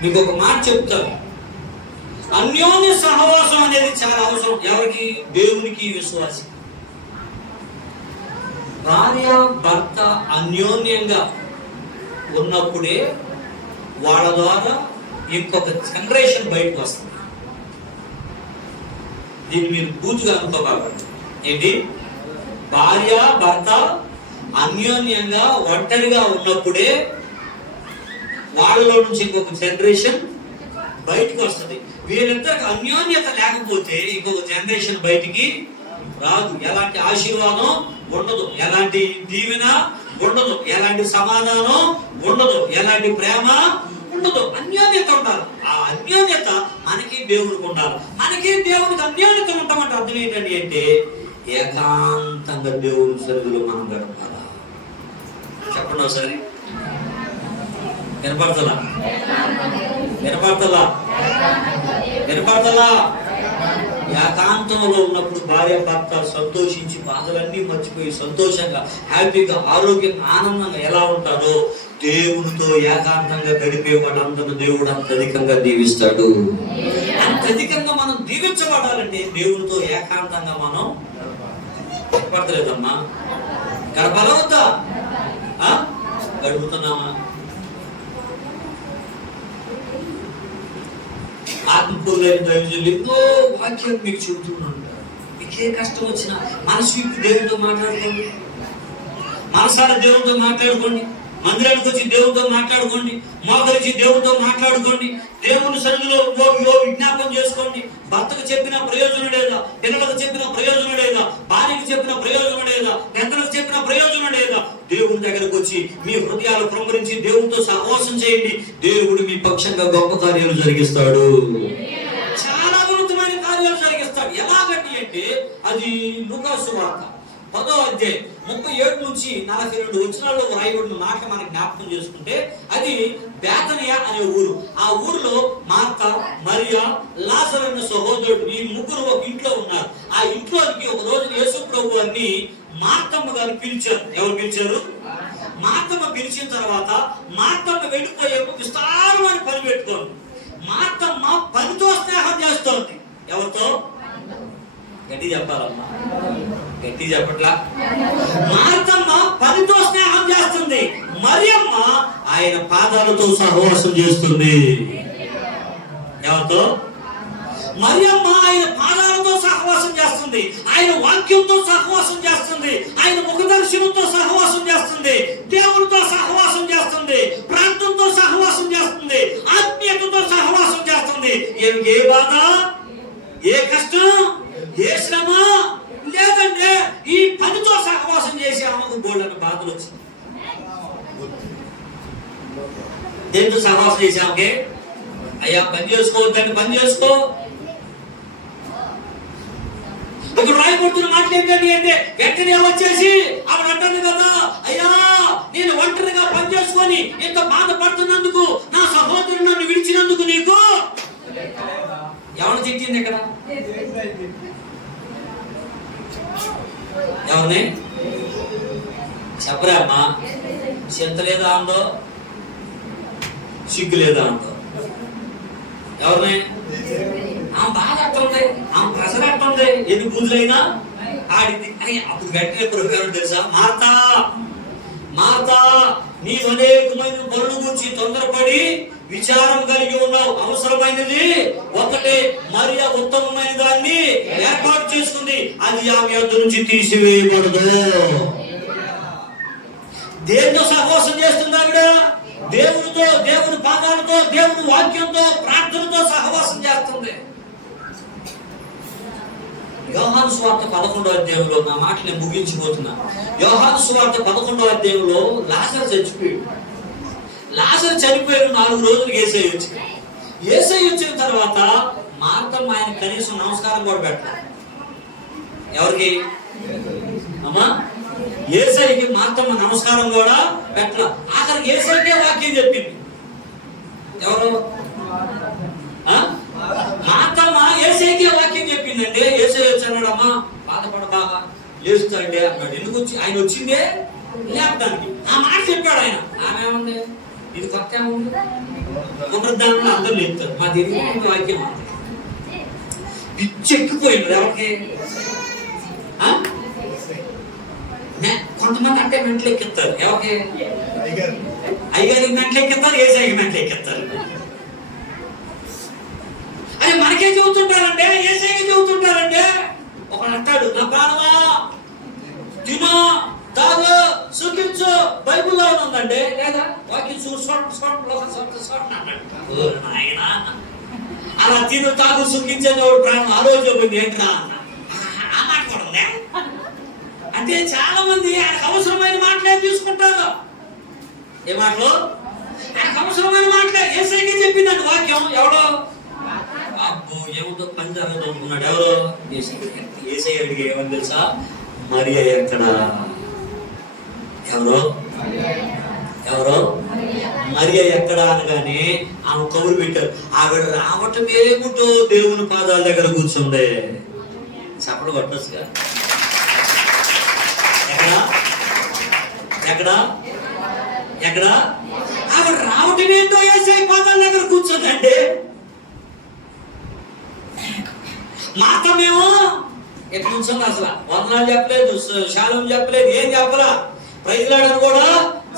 మీకు ఒక మాట చెప్తాను, అన్యోన్య సహవాసం అనేది చాలా అవసరం. ఎవరికి? దేవునికి, విశ్వాసి. భార్య భర్త అన్యోన్యంగా ఉన్నప్పుడే వాళ్ళ ద్వారా ఇంకొక జనరేషన్ బయటకు వస్తుంది. దీన్ని మీరు పూర్తిగా అనుకోవాలి. ఏంటి? భార్య భర్త అన్యోన్యంగా ఒంటరిగా ఉన్నప్పుడే వాళ్ళలో నుంచి ఇంకొక జనరేషన్ బయటకు వస్తుంది. వీళ్ళిద్దరికి అన్యోన్యత లేకపోతే ఇంకొక జనరేషన్ బయటికి రాదు. ఎలాంటి ఆశీర్వాదం ఉండదు, ఎలాంటి దీవెన ఉండదు, ఎలాంటి సమాధానం ఉండదు, ఎలాంటి ప్రేమ ఉండదు. అన్యోన్యత ఉండాలి. ఆ అన్యోన్యత మనకి దేవుడికి ఉండాలి. మనకి దేవుడికి అన్యోన్యత ఉంటామంటే అర్థం ఏంటండి అంటే, ఏకాంతంగా దేవుని సన్నిధిలో మనం గడపాలా. చెప్పండి ఒకసారి. వినపడతలా? వినపడతలా? వినపడతలా? ఏకాంతంలో ఉన్నప్పుడు భార్య భర్త సంతోషించి బాధలన్నీ మర్చిపోయి సంతోషంగా, హ్యాపీగా, ఆరోగ్యంగా, ఆనందంగా ఎలా ఉంటారో దేవునితో ఏకాంతంగా గడిపే వాళ్ళందరూ దేవుడు అంత అధికంగా దీవిస్తాడు. అంత అధికంగా మనం దీవించబడాలంటే దేవునితో ఏకాంతంగా మనం పడతలేదమ్మా. గడపలవుతా గడుపుతున్నామా? ఆత్మకూరులైన దైవజనులు ఎన్నో వాక్యాలు మీకు చెబుతున్నాను. మీకే కష్టం వచ్చినా మనసు విప్పి దేవునితో మాట్లాడుకోండి, మనసారా దేవునితో మాట్లాడుకోండి, మందిరానికి వచ్చి దేవునితో మాట్లాడుకోండి, మోకరించి దేవునితో మాట్లాడుకోండి, దేవుని సన్నిధిలో విజ్ఞాపం చేసుకోండి. భర్తకు చెప్పిన ప్రయోజనం లేదా, పిల్లలకు చెప్పిన ప్రయోజనం లేదా, భార్యకు చెప్పిన ప్రయోజనం లేదా, పెద్దలకు చెప్పిన ప్రయోజనం లేదా, దేవుని దగ్గరకు వచ్చి మీ హృదయాలు కృంగరించి దేవునితో సహవాసం చేయండి. దేవుడు మీ పక్షంగా గొప్ప కార్యాలు జరిగిస్తాడు. చాలా ఉన్నతమైన కార్యాలు జరిగిస్తాడు. ఎలాగండి అంటే, అది లూకా సువార్త 10వ అధ్యాయం 37 నుంచి 42 వచనాల్లో రాయబడిన మాట మనం జ్ఞాపకం చేసుకుంటే, అది బేతనియా అనే ఊరు. ఆ ఊరిలో మార్త, మరియా, లాజరు అనే సహోదరుడు, ఈ ముగ్గురు ఒక ఇంట్లో ఉన్నారు. ఆ ఇంట్లోకి ఒక రోజు యేసు ప్రభు వారిని మార్తమ్మ గారు పిలిచారు. ఎవరు పిలిచారు? మార్తమ్మ పిలిచిన తర్వాత మార్తమ్మ వెళ్ళిపోయే విస్తారమైన పని పెట్టుకోండి. మార్తమ్మ పనితో స్నేహం చేస్తోంది. ఎవరితో? గట్టి చెప్పాలమ్మా, గట్టి చెప్పట్లా? మార్తమ్మ పనితో స్నేహం చేస్తుంది. చేస్తుంది? మరియమ్మ ఆయన పాదాలతో సహవాసం చేస్తుంది. ఎవరితో? మరియమ్మ ఆయన పాదాలతో సహవాసం చేస్తుంది, ఆయన వాక్యంతో సహవాసం చేస్తుంది, ఆయన ముఖదర్శనంతో సహవాసం చేస్తుంది, దేవుడితో సహవాసం చేస్తుంది, ప్రాంతంతో సహవాసం చేస్తుంది, ఆత్మీయతతో సహవాసం చేస్తుంది. ఏ బాధ, ఏ కష్టం, ఏ శ్రమ లేదంటే ఈ పనితో సహవాసం చేసి ఆమెకు బోల్డని బాధలు వచ్చింది. దేంతో సహవాసం చేసి ఆమెకి? అయ్యా పని చేసుకోవద్దండి, పని చేసుకో. ఇక్కడ రాయబడుతున్న మాటలు ఏంటండి అంటే వెంటనే వచ్చేసి ఆవిడ అంటుంది కదా, అయ్యా నేను ఒంటరిగా పని చేసుకొని ఇంత బాధపడుతున్నందుకు, నా సహోదరుడు నన్ను విడిచినందుకు నీకు ఎవరు తిట్టింది? ఇక్కడ ఎవరిని చెప్పరా అమ్మా? చింత లేదా అందో, సిగ్గు లేదా అందో? ఎవరిని? ఆమె బాధ అట్టుంది, ఆమె ప్రెషర్ అట్టుంది. ఎన్ని పూజలైనా ఆడింది. అని అప్పుడు వెంటనే ప్రభువు తెలుసా, మార్తా మార్తా, నీవు అనేకమైన పనుల గురించి తొందరపడి విచారం కలిగి ఉన్నావు. అవసరమైనది ఒకటే, మరియ ఉత్తమమైన దాన్ని ఏర్పాటు చేసుకుంది, అది ఆమె యొద్ద నుంచి తీసివేయబడదు. దేంతో సహవాసం చేస్తుంది ఆవిడ? దేవుడితో, దేవుడి పాదాలతో, దేవుడి వాక్యంతో, ప్రార్థనతో సహవాసం చేస్తుంది. యోహాను సువార్త 11వ అధ్యాయంలో, నా మాటలు నేను ముగించిపోతున్నా. యోహాను సువార్త 11వ అధ్యాయంలో లాజరు చచ్చిపోయాడు. లాజరు చనిపోయిన 4 రోజులు యేసయ్య వచ్చింది. యేసయ్య వచ్చిన తర్వాత మార్తమ్మ ఆయన కనీసం నమస్కారం కూడా పెట్టాలి. ఎవరికి అమ్మా? యేసయ్యకి మార్తమ్మ నమస్కారం కూడా పెట్టాల. ఆఖరికి యేసయ్యకే వాక్యం చెప్పింది. ఎవరు? మార్తమ్మ యేసయ్యకే వాక్యం చెప్పిందంటే, యేసయ్య వచ్చాడు, అమ్మా బాధపడ బాగా లేస్తాడండి అన్నాడు. ఎందుకు వచ్చి? ఆయన వచ్చిందే లేపడానికి. ఆ మాట చెప్పాడు ఆయన. ఆమె ఏముంది? ఇది కొత్త ఏముంది? పునరుద్ధానంలో అందరూ లేపుతారు. మా దేవుడి వాక్యం పిచ్చెక్కిపోయింది. ఎవరికి? కొంతమంది అంటే మెంటలు ఎక్కిస్తారు. ఎవరికి? అయ్యగారికి మెంటలు ఎక్కిస్తారు, యేసయ్యకి మెంటలు ఎక్కిస్తారు. అది మనకే చెబుతుంటారంటే, యేసయ్యకి చెబుతుంటారంటే. ఒకడు అంటాడు, నా ప్రాణమా తినో తాగు సుఖించు, బైబుల్లో ఉందండి. లేదా వాక్యం అలా తిను తాగు సుఖించేది వాడు ప్రాణం ఆలోచించబోయింది ఏంట్రా అన్న. ఆ మాట కూడా ఉందే. అంటే చాలా మంది ఆయనకు అవసరమైన మాటలే తీసుకుంటారు. ఏ మాటలు? ఆయనకు అవసరమైన మాటలే. యేసయ్యకి చెప్పిందండి వాక్యం. ఎవడో అబ్బో ఏమిటో పని జరగదు అనుకున్నాడు. ఎవరో? యేసయ్య అడిగి ఏమని తెలుసా? మరియ ఎక్కడ? ఎవరో మరియ ఎక్కడ అనగానే ఆమె కబురు పెట్టారు. ఆవిడ రావటం ఏమిటో దేవుని పాదాల దగ్గర కూర్చుంది. చప్పట్లు కొట్టొచ్చుగా. ఎక్కడ ఆవిడ రావటం ఏంటో యేసయ్య పాదాల దగ్గర కూర్చుందండి. మాతమేమో ఎట్లా కూర్చుంది? అసలు వందనాలు చెప్పలేదు, శాలం చెప్పలేదు, ఏం చెప్పలా, ప్రైజ్లాడని కూడా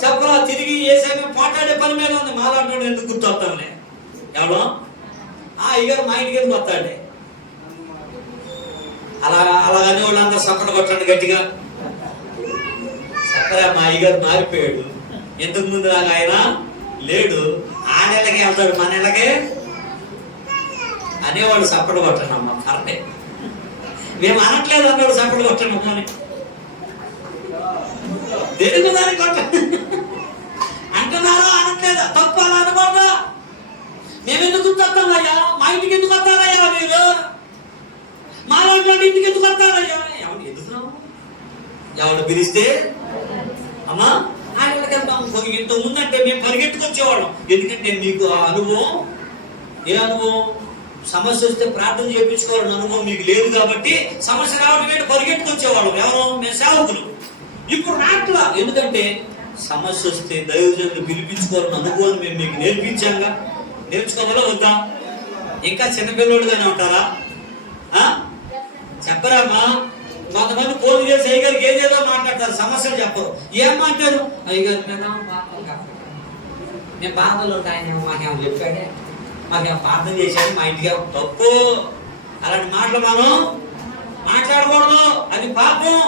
చెప్పలా. తిరిగి యేసయ్య పోటాడే పని మీద ఉంది. మాలాంటి ఎందుకు గుర్తొస్తాంలే. ఎవడో అయ్యగారు మా ఇంటికి ఎందుకు వస్తాడే? అలాగనే వాళ్ళు అందరూ సప్పట కొట్టండి గట్టిగా. చెప్పరా, మా అయ్యగారు మారిపోయాడు. ఇంతకు ముందు నాకు ఆయన లేడు. ఆ నెలకే వెళ్తాడు, మా నెలకే అనేవాడు. సప్పట కొట్టండి అమ్మ, కరెక్టే. మేము అనట్లేదు అన్నాడు, సప్పట కొట్టండి అమ్మ అని. దేనికి దానికి కొట్ట అంటున్నారా? అనట్లేదా? తప్ప అలా అనకూడదా? మేము ఎందుకు గుర్తొస్తామయ్యా? మా ఇంటికి ఎందుకు వస్తారయ్యా మీరు? మా ఇంట్లో ఇంటికి ఎందుకు వస్తారయ్యా? ఎవరు ఎదుగుతున్నాము? ఎవరు పిలిస్తే అమ్మా ఆయనకి వెళ్తాము. ఇంత ముందంటే మేము పరిగెట్టుకొచ్చేవాళ్ళం. ఎందుకంటే మీకు ఆ అనుభవం, ఏ అనుభవం? సమస్య వస్తే ప్రార్థన చేయించుకోవాలని అనుభవం మీకు లేదు కాబట్టి సమస్య రావడం పరిగెట్టుకొచ్చేవాళ్ళం. ఎవరు? మేము సేవకులు. ఇప్పుడు రాట్లా. ఎందుకంటే సమస్య వస్తే దైవజనులు పిలిపించుకోవాలని అనుభవం మేము మీకు నేర్పించాంగా. నేర్చుకోవాలా వద్దా? ఇంకా చిన్నపిల్లలుగానే ఉంటారా? చెప్పరామా? కొంతమంది ఫోన్ చేసి అయ్యగారికి ఏదేదో మాట్లాడతారు, సమస్యలు చెప్పరు. ఏం మాట్లాడు అయ్యగారు నేను బాధలో ఆయన మాకేమో చెప్పాడే, మాకేమో ప్రార్థన చేశాడు, మా ఇంటికి తప్పు. అలాంటి మాటలు మనం మాట్లాడకూడదు, అది పాపం.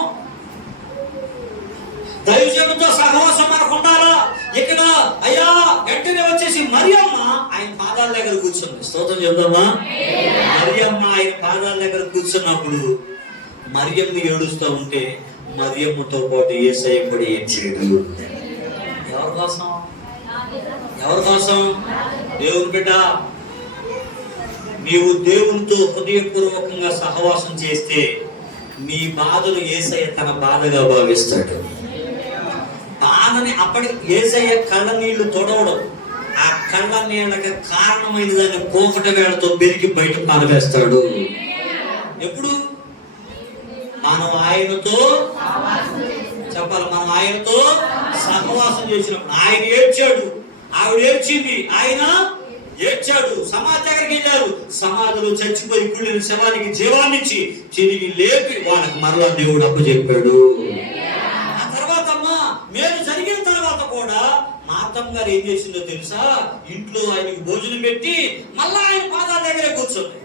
దైవజనుతో సహవాసం మనకు ఉండాలా. ఇక్కడ అయ్యా వెంటనే వచ్చేసి మరియమ్మ ఆయన పాదాల దగ్గర కూర్చుంది. స్తోత్రం చెప్దామా. మరియమ్మ ఆయన పాదాల దగ్గర కూర్చున్నప్పుడు మరియమ్మ ఏడుస్తూ ఉంటే మరియమ్మతో పాటు యేసయ్య కూడా ఏడ్చాడు. ఎవరి కోసం? ఎవరి కోసం? దేవుని బిడ్డ, నీవు దేవునితో హృదయపూర్వకంగా సహవాసం చేస్తే నీ బాధలు యేసయ్య తన బాధగా భావిస్తాడు. బాధని అప్పటికి యేసయ్య కళ్ళ నీళ్లు తొడవడం, ఆ కళ్ళ నీళ్ళకి కారణమైన దాన్ని కోకట వేళతో పెరిగి బయట పారవేస్తాడు. ఎప్పుడు? మనం ఆయనతో చెప్పాలి, మనం ఆయనతో సహవాసం చేసినప్పుడు. ఆయన ఏడ్చాడు, ఆవిడ ఏడ్చింది, ఆయన ఏడ్చాడు. సమాధి దగ్గరికి వెళ్ళారు, సమాధిలో చచ్చిపోయి కూలిన శవానికి జీవాన్నిచ్చి తిరిగి లేపి వాళ్ళకి మరలా దేవుడు అప్పచెప్పాడు. ఆ తర్వాత మేలు జరిగిన తర్వాత కూడా మా అత్తమ్మ గారు ఏం చేసిందో తెలుసా? ఇంట్లో ఆయనకి భోజనం పెట్టి మళ్ళా ఆయన పాదాల దగ్గరే కూర్చుంది.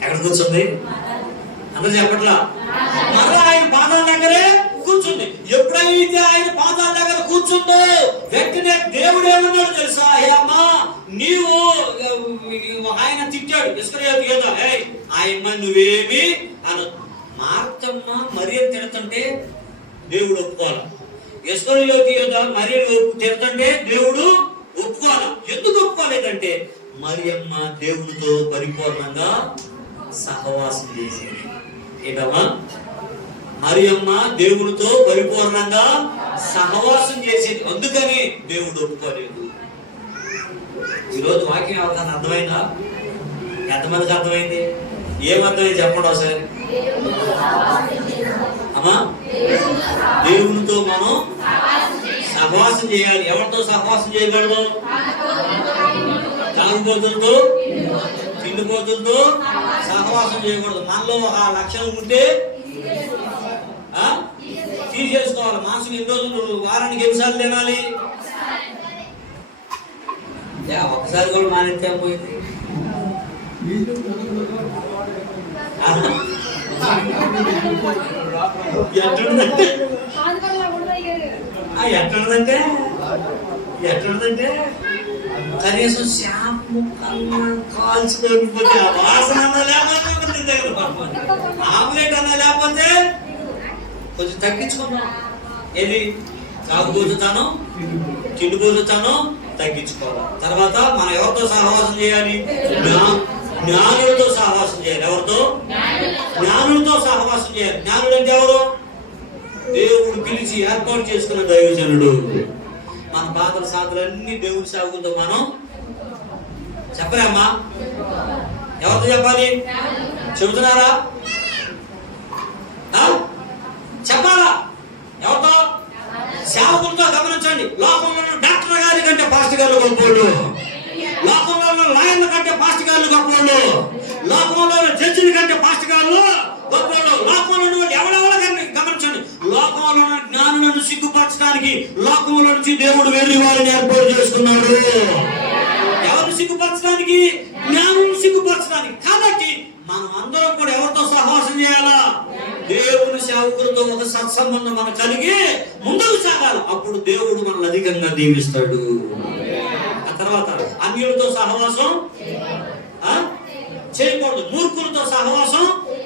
ఎక్కడ కూర్చుంది? అందరూ చెప్పట్లా? మళ్ళా ఆయన పాదాల దగ్గరే కూర్చుంది. ఎప్పుడైతే ఆయన పాదాల దగ్గర కూర్చుందో వెంటనే దేవుడు ఏమన్నాడు తెలుసా? అయ్యమ్మా నీవు ఆయన తిట్టాడు, ఇస్కరియోతు యోధ, ఆయమ్మ నువ్వేమి అను. మార్తమ్మ మరియ తిడుతుంటే దేవుడు ఒప్పుకోవాలి. ఇస్కరియోతు యోధ మరియ తిడుతుంటే దేవుడు ఒప్పుకోవాలి. ఎందుకు ఒప్పుకోలేదంటే మరియమ్మ దేవుడితో పరిపూర్ణంగా సహవాసం చేసేది. ఏంటమ్మా? మరియమ్మ దేవుడితో పరిపూర్ణంగా సహవాసం చేసేది, అందుకని దేవుడు ఒప్పుకోలేదు. ఈరోజు వాక్యం ఎవరికైనా అర్థమైందా? ఎంతమందికి అర్థమైంది? ఏమర్థమైంది చెప్పండి ఒకసారి. అమ్మా, దేవునితో మనం సహవాసం చేయాలి. ఎవరితో సహవాసం చేయకూడదు? తాగుబోతులతో, తిండిపోతులతో సహవాసం చేయకూడదు. మనలో ఒక లక్షణం ఉంటే తీసేసుకోవాలి. మాంసం ఎన్ని రోజులు, వారానికి ఎన్నిసార్లు తినాలి? ఒక్కసారి కూడా మానేస్తే పోయింది. ఎట్లుందంటే కనీసం షాంపూ కన్నా కాల్చుకోకపోతే ఆ వాసన అన్నా లేకపోతే ఆమ్లెట్ అన్నా లేకపోతే కొంచెం తగ్గించుకున్నాం. ఏది? తాగుబోతుతాను, తిండిపోతుతాను తగ్గించుకోవాలి. తర్వాత మనం ఎవరితో సహవాసం చేయాలి? జ్ఞానులతో సహవాసం చేయాలి. ఎవరితో? జ్ఞానులతో సహవాసం చేయాలి. జ్ఞానులు అంటే ఎవరు? దేవుడు పిలిచి ఏర్పాటు చేసుకున్న దైవజనుడు. మన బాధల సాధులన్నీ దేవుడి సాగులతో మనం చెప్పలేమ్మా? ఎవరితో చెప్పాలి? చెబుతున్నారా? చెప్పాలా? ఎవరితో? సేవకులతో. గమనించండి, లోకంలో డాక్టర్ గారి కంటే పాస్టర్ గారు గొప్పవాళ్ళు, లోకంలో లాయర్ల కంటే పాస్టర్ గారు గొప్పవాళ్ళు, లోకంలో జడ్జిల కంటే పాస్టర్ గారు గొప్పవాళ్ళు, లోకంలో ఎవరెవరికన్నా గమనించండి. లోకంలో జ్ఞానులను సిగ్గుపరచడానికి లోకంలో నుంచి దేవుడు వేరే వారిని ఏర్పాటు చేసుకున్నాడు. ఎవరిని సిగ్గుపరచడానికి? జ్ఞానులను సిగ్గుపరచడానికి. కాబట్టి మనం అందరం కూడా ఎవరితో సహవాసం చేయాలా? దేవుని సేవకులతో ఒక సత్సంబంధం మనం కలిగి ముందుకు సాగాలి. అప్పుడు దేవుడు మనల్ని అధికంగా దీవిస్తాడు. ఆ తర్వాత అన్యులతో సహవాసం చేయకూడదు. మూర్ఖులతో సహవాసం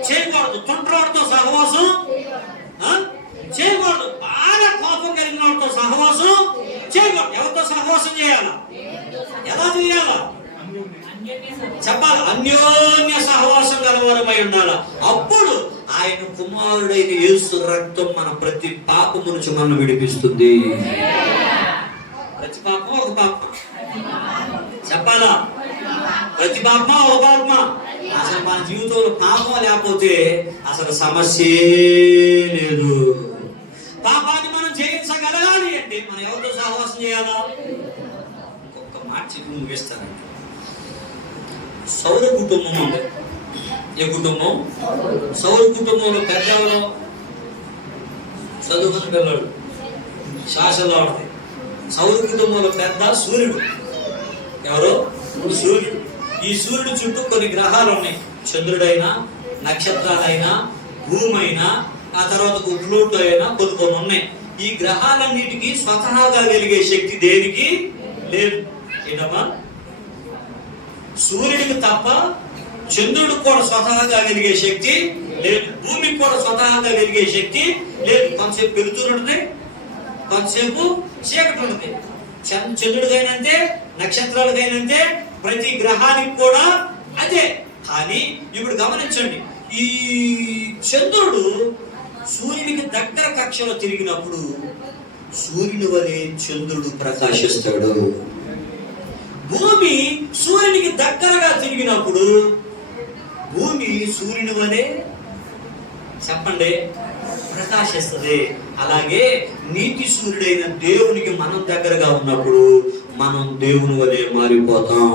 చేయకూడదు. తుంట్రోడితో సహవాసం చేయకూడదు. బాగా కోపం కలిగిన వాడితో సహవాసం చేయకూడదు. ఎవరితో సహవాసం చేయాలా? ఎలా చేయాలా చెప్పాలి? అన్యోన్య సహవాసం గలవారమై ఉండాలి. అప్పుడు ఆయన కుమారుడైన యేసు రక్తం మన ప్రతి పాపము నుంచి మనం విడిపిస్తుంది. ప్రతి పాపం ఒక పాపం చెప్పాలా? ప్రతి పాపమా ఒక పాపమా? అసలు మన జీవితంలో పాపం లేకపోతే అసలు సమస్యే లేదు. పాపాన్ని మనం జయించగలగాలి అంటే మనం ఎవరితో సహవాసం చేయాలా? ఇంకొక మాట చెప్పి ముగిస్తానండి. సౌర కుటుంబం ఉంది. ఏ కుటుంబం? సౌలు కుటుంబంలో పెద్ద ఎవరు? చదువుకున్న పిల్లడు, శాసనలో ఉంటుంది. సౌలు కుటుంబంలో పెద్ద సూర్యుడు. ఎవరు? సూర్యుడు. ఈ సూర్యుడు చుట్టూ కొన్ని గ్రహాలు ఉన్నాయి. చంద్రుడైనా, నక్షత్రాలైనా, భూమి అయినా, ఆ తర్వాత ప్లూటో అయినా కొన్ని ఉన్నాయి. ఈ గ్రహాలన్నిటికీ స్వతహాగా వెలిగే శక్తి దేనికి లేదు. ఏంటమ్మా? సూర్యుడికి తప్ప చంద్రుడికి కూడా స్వతహాగా వెలిగే శక్తి లేదు. భూమికి కూడా స్వతహాగా వెలిగే శక్తి లేదు. కొంతసేపు పెరుగుతున్నట్టు, కొంతసేపు చీకటి ఉంటుంది. చంద్రుడికైనంతే, నక్షత్రాలకైనంతే, ప్రతి గ్రహానికి కూడా అదే. కానీ ఇప్పుడు గమనించండి, ఈ చంద్రుడు సూర్యునికి దగ్గర కక్షలో తిరిగినప్పుడు సూర్యుని వలె చంద్రుడు ప్రకాశిస్తాడు. భూమి సూర్యునికి దగ్గరగా తిరిగినప్పుడు భూమి సూర్యుని వలె చెప్పండి ప్రకాశిస్తుంది. అలాగే నీతి సూర్యుడైన దేవునికి మనం దగ్గరగా ఉన్నప్పుడు మనం దేవుని వలె మారిపోతాం.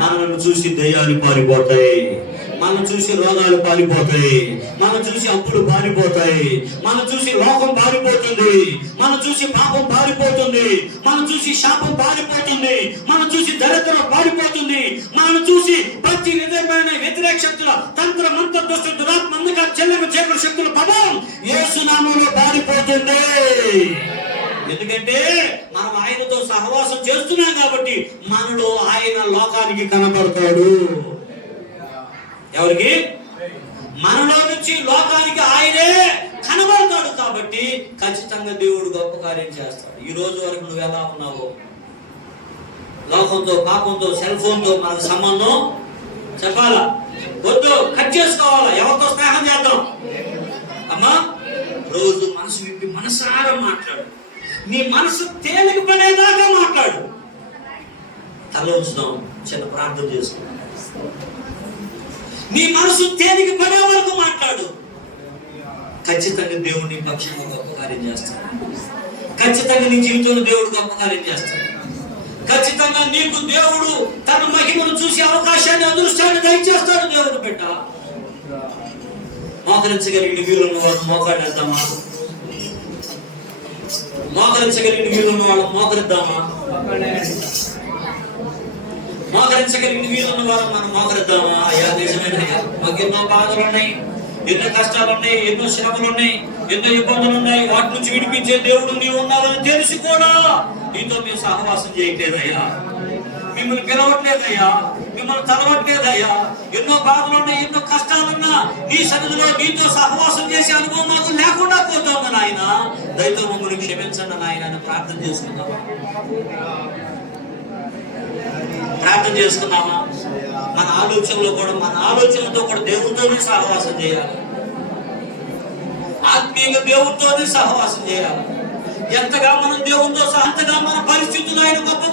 మనల్ని చూసి దయ్యాలు పారిపోతాయి, మనం చూసి రోగాలు పారిపోతాయి, మనం చూసి అప్పులు పారిపోతాయి, మనం చూసి లోకం పారిపోతుంది, మనం చూసి పాపం పారిపోతుంది, మనం చూసి శాపం పారిపోతుంది, మనం చూసి దరిద్రం పారిపోతుంది, మనం చూసి ప్రతి విధమైన వ్యతిరేక శక్తుల తంత్ర మంత్ర దుష్ట దురాత్మ అందుక చెల్లెమ చేపల శక్తుల ప్రభావం యేసు నామములో పారిపోతుంది. ఎందుకంటే మనం ఆయనతో సహవాసం చేస్తున్నాం కాబట్టి మనలో ఆయన లోకానికి కనబడతాడు. ఎవరికి? మనలో నుంచి లోకానికి ఆయనే కనబడతాడు. కాబట్టి ఖచ్చితంగా దేవుడు గొప్ప కార్యం చేస్తాడు. ఈ రోజు వరకు నువ్వు ఎలా ఉన్నావో, లోకంతో, పాపంతో, సెల్ ఫోన్తో మనకు సంబంధం చెప్పాలా? వద్దు, కట్ చేసుకోవాలా? ఎవరితో స్నేహం చేద్దాం? అమ్మా, రోజు మనసు విప్పి మనసారా మాట్లాడు. నీ మనసు తేలిక పడేదాకా మాట్లాడు. తల ఉంచుదాం, చిన్న ప్రార్థన చేసుకుందాం. నీ మనసు తేలిక పడే వరకు మాట్లాడు. ఖచ్చితంగా దేవుడు నీ పక్షంగా గొప్ప కార్యం చేస్తాడు. ఖచ్చితంగా నీ జీవితంలో దేవుడు గొప్ప కార్యం చేస్తాడు. ఖచ్చితంగా నీకు దేవుడు తన మహిమను చూసి అవకాశాన్ని, అదృష్టాన్ని దయచేస్తాడు. దేవుడు బిడ్డ, మోకరించగలిగిన వీరున్న వాళ్ళు మోకాడేద్దామా? మోకరించగలిగిన వీరున్న వాళ్ళు మోకరిద్దామా? మోకరించగలిగిన వీరున్న వారు మనం మోకరిద్దామా? అయ్యా నిజమేనయ్యా, మాకు ఎన్నో బాధలు ఉన్నాయి, ఎన్నో కష్టాలు ఉన్నాయి, ఎన్నో శ్రమలు ఉన్నాయి, ఎన్నో ఇబ్బందులు ఉన్నాయి. వాటి నుంచి విడిపించే దేవుడు నీవు ఉన్నావని తెలిసి కూడా నీతో మేము సహవాసం చేయట్లేదయ్యా, మిమ్మల్ని పిలవట్లేదయ్యా, మిమ్మల్ని తలవట్లేదయ్యా. ఎన్నో బాధలు ఉన్నాయి, ఎన్నో కష్టాలున్నా నీ సన్నిధిలో నీతో సహవాసం చేసే అనుభవం మాకు లేకుండా పోతాము నాయన. దయతో మమ్మల్ని క్షమించండి నాయన అని ప్రార్థన చేసుకుందామా? ప్రార్థన చేసుకున్నామా? మన ఆలోచనలో కూడా, మన ఆలోచనలతో కూడా దేవుడితోనే సహవాసం చేయాలి. ఆత్మీయంగా దేవుడితోనే సహవాసం చేయాలి. ఎంతగా మనం దేవుడితో అంతగా మన పరిస్థితులు ఆయన గొప్ప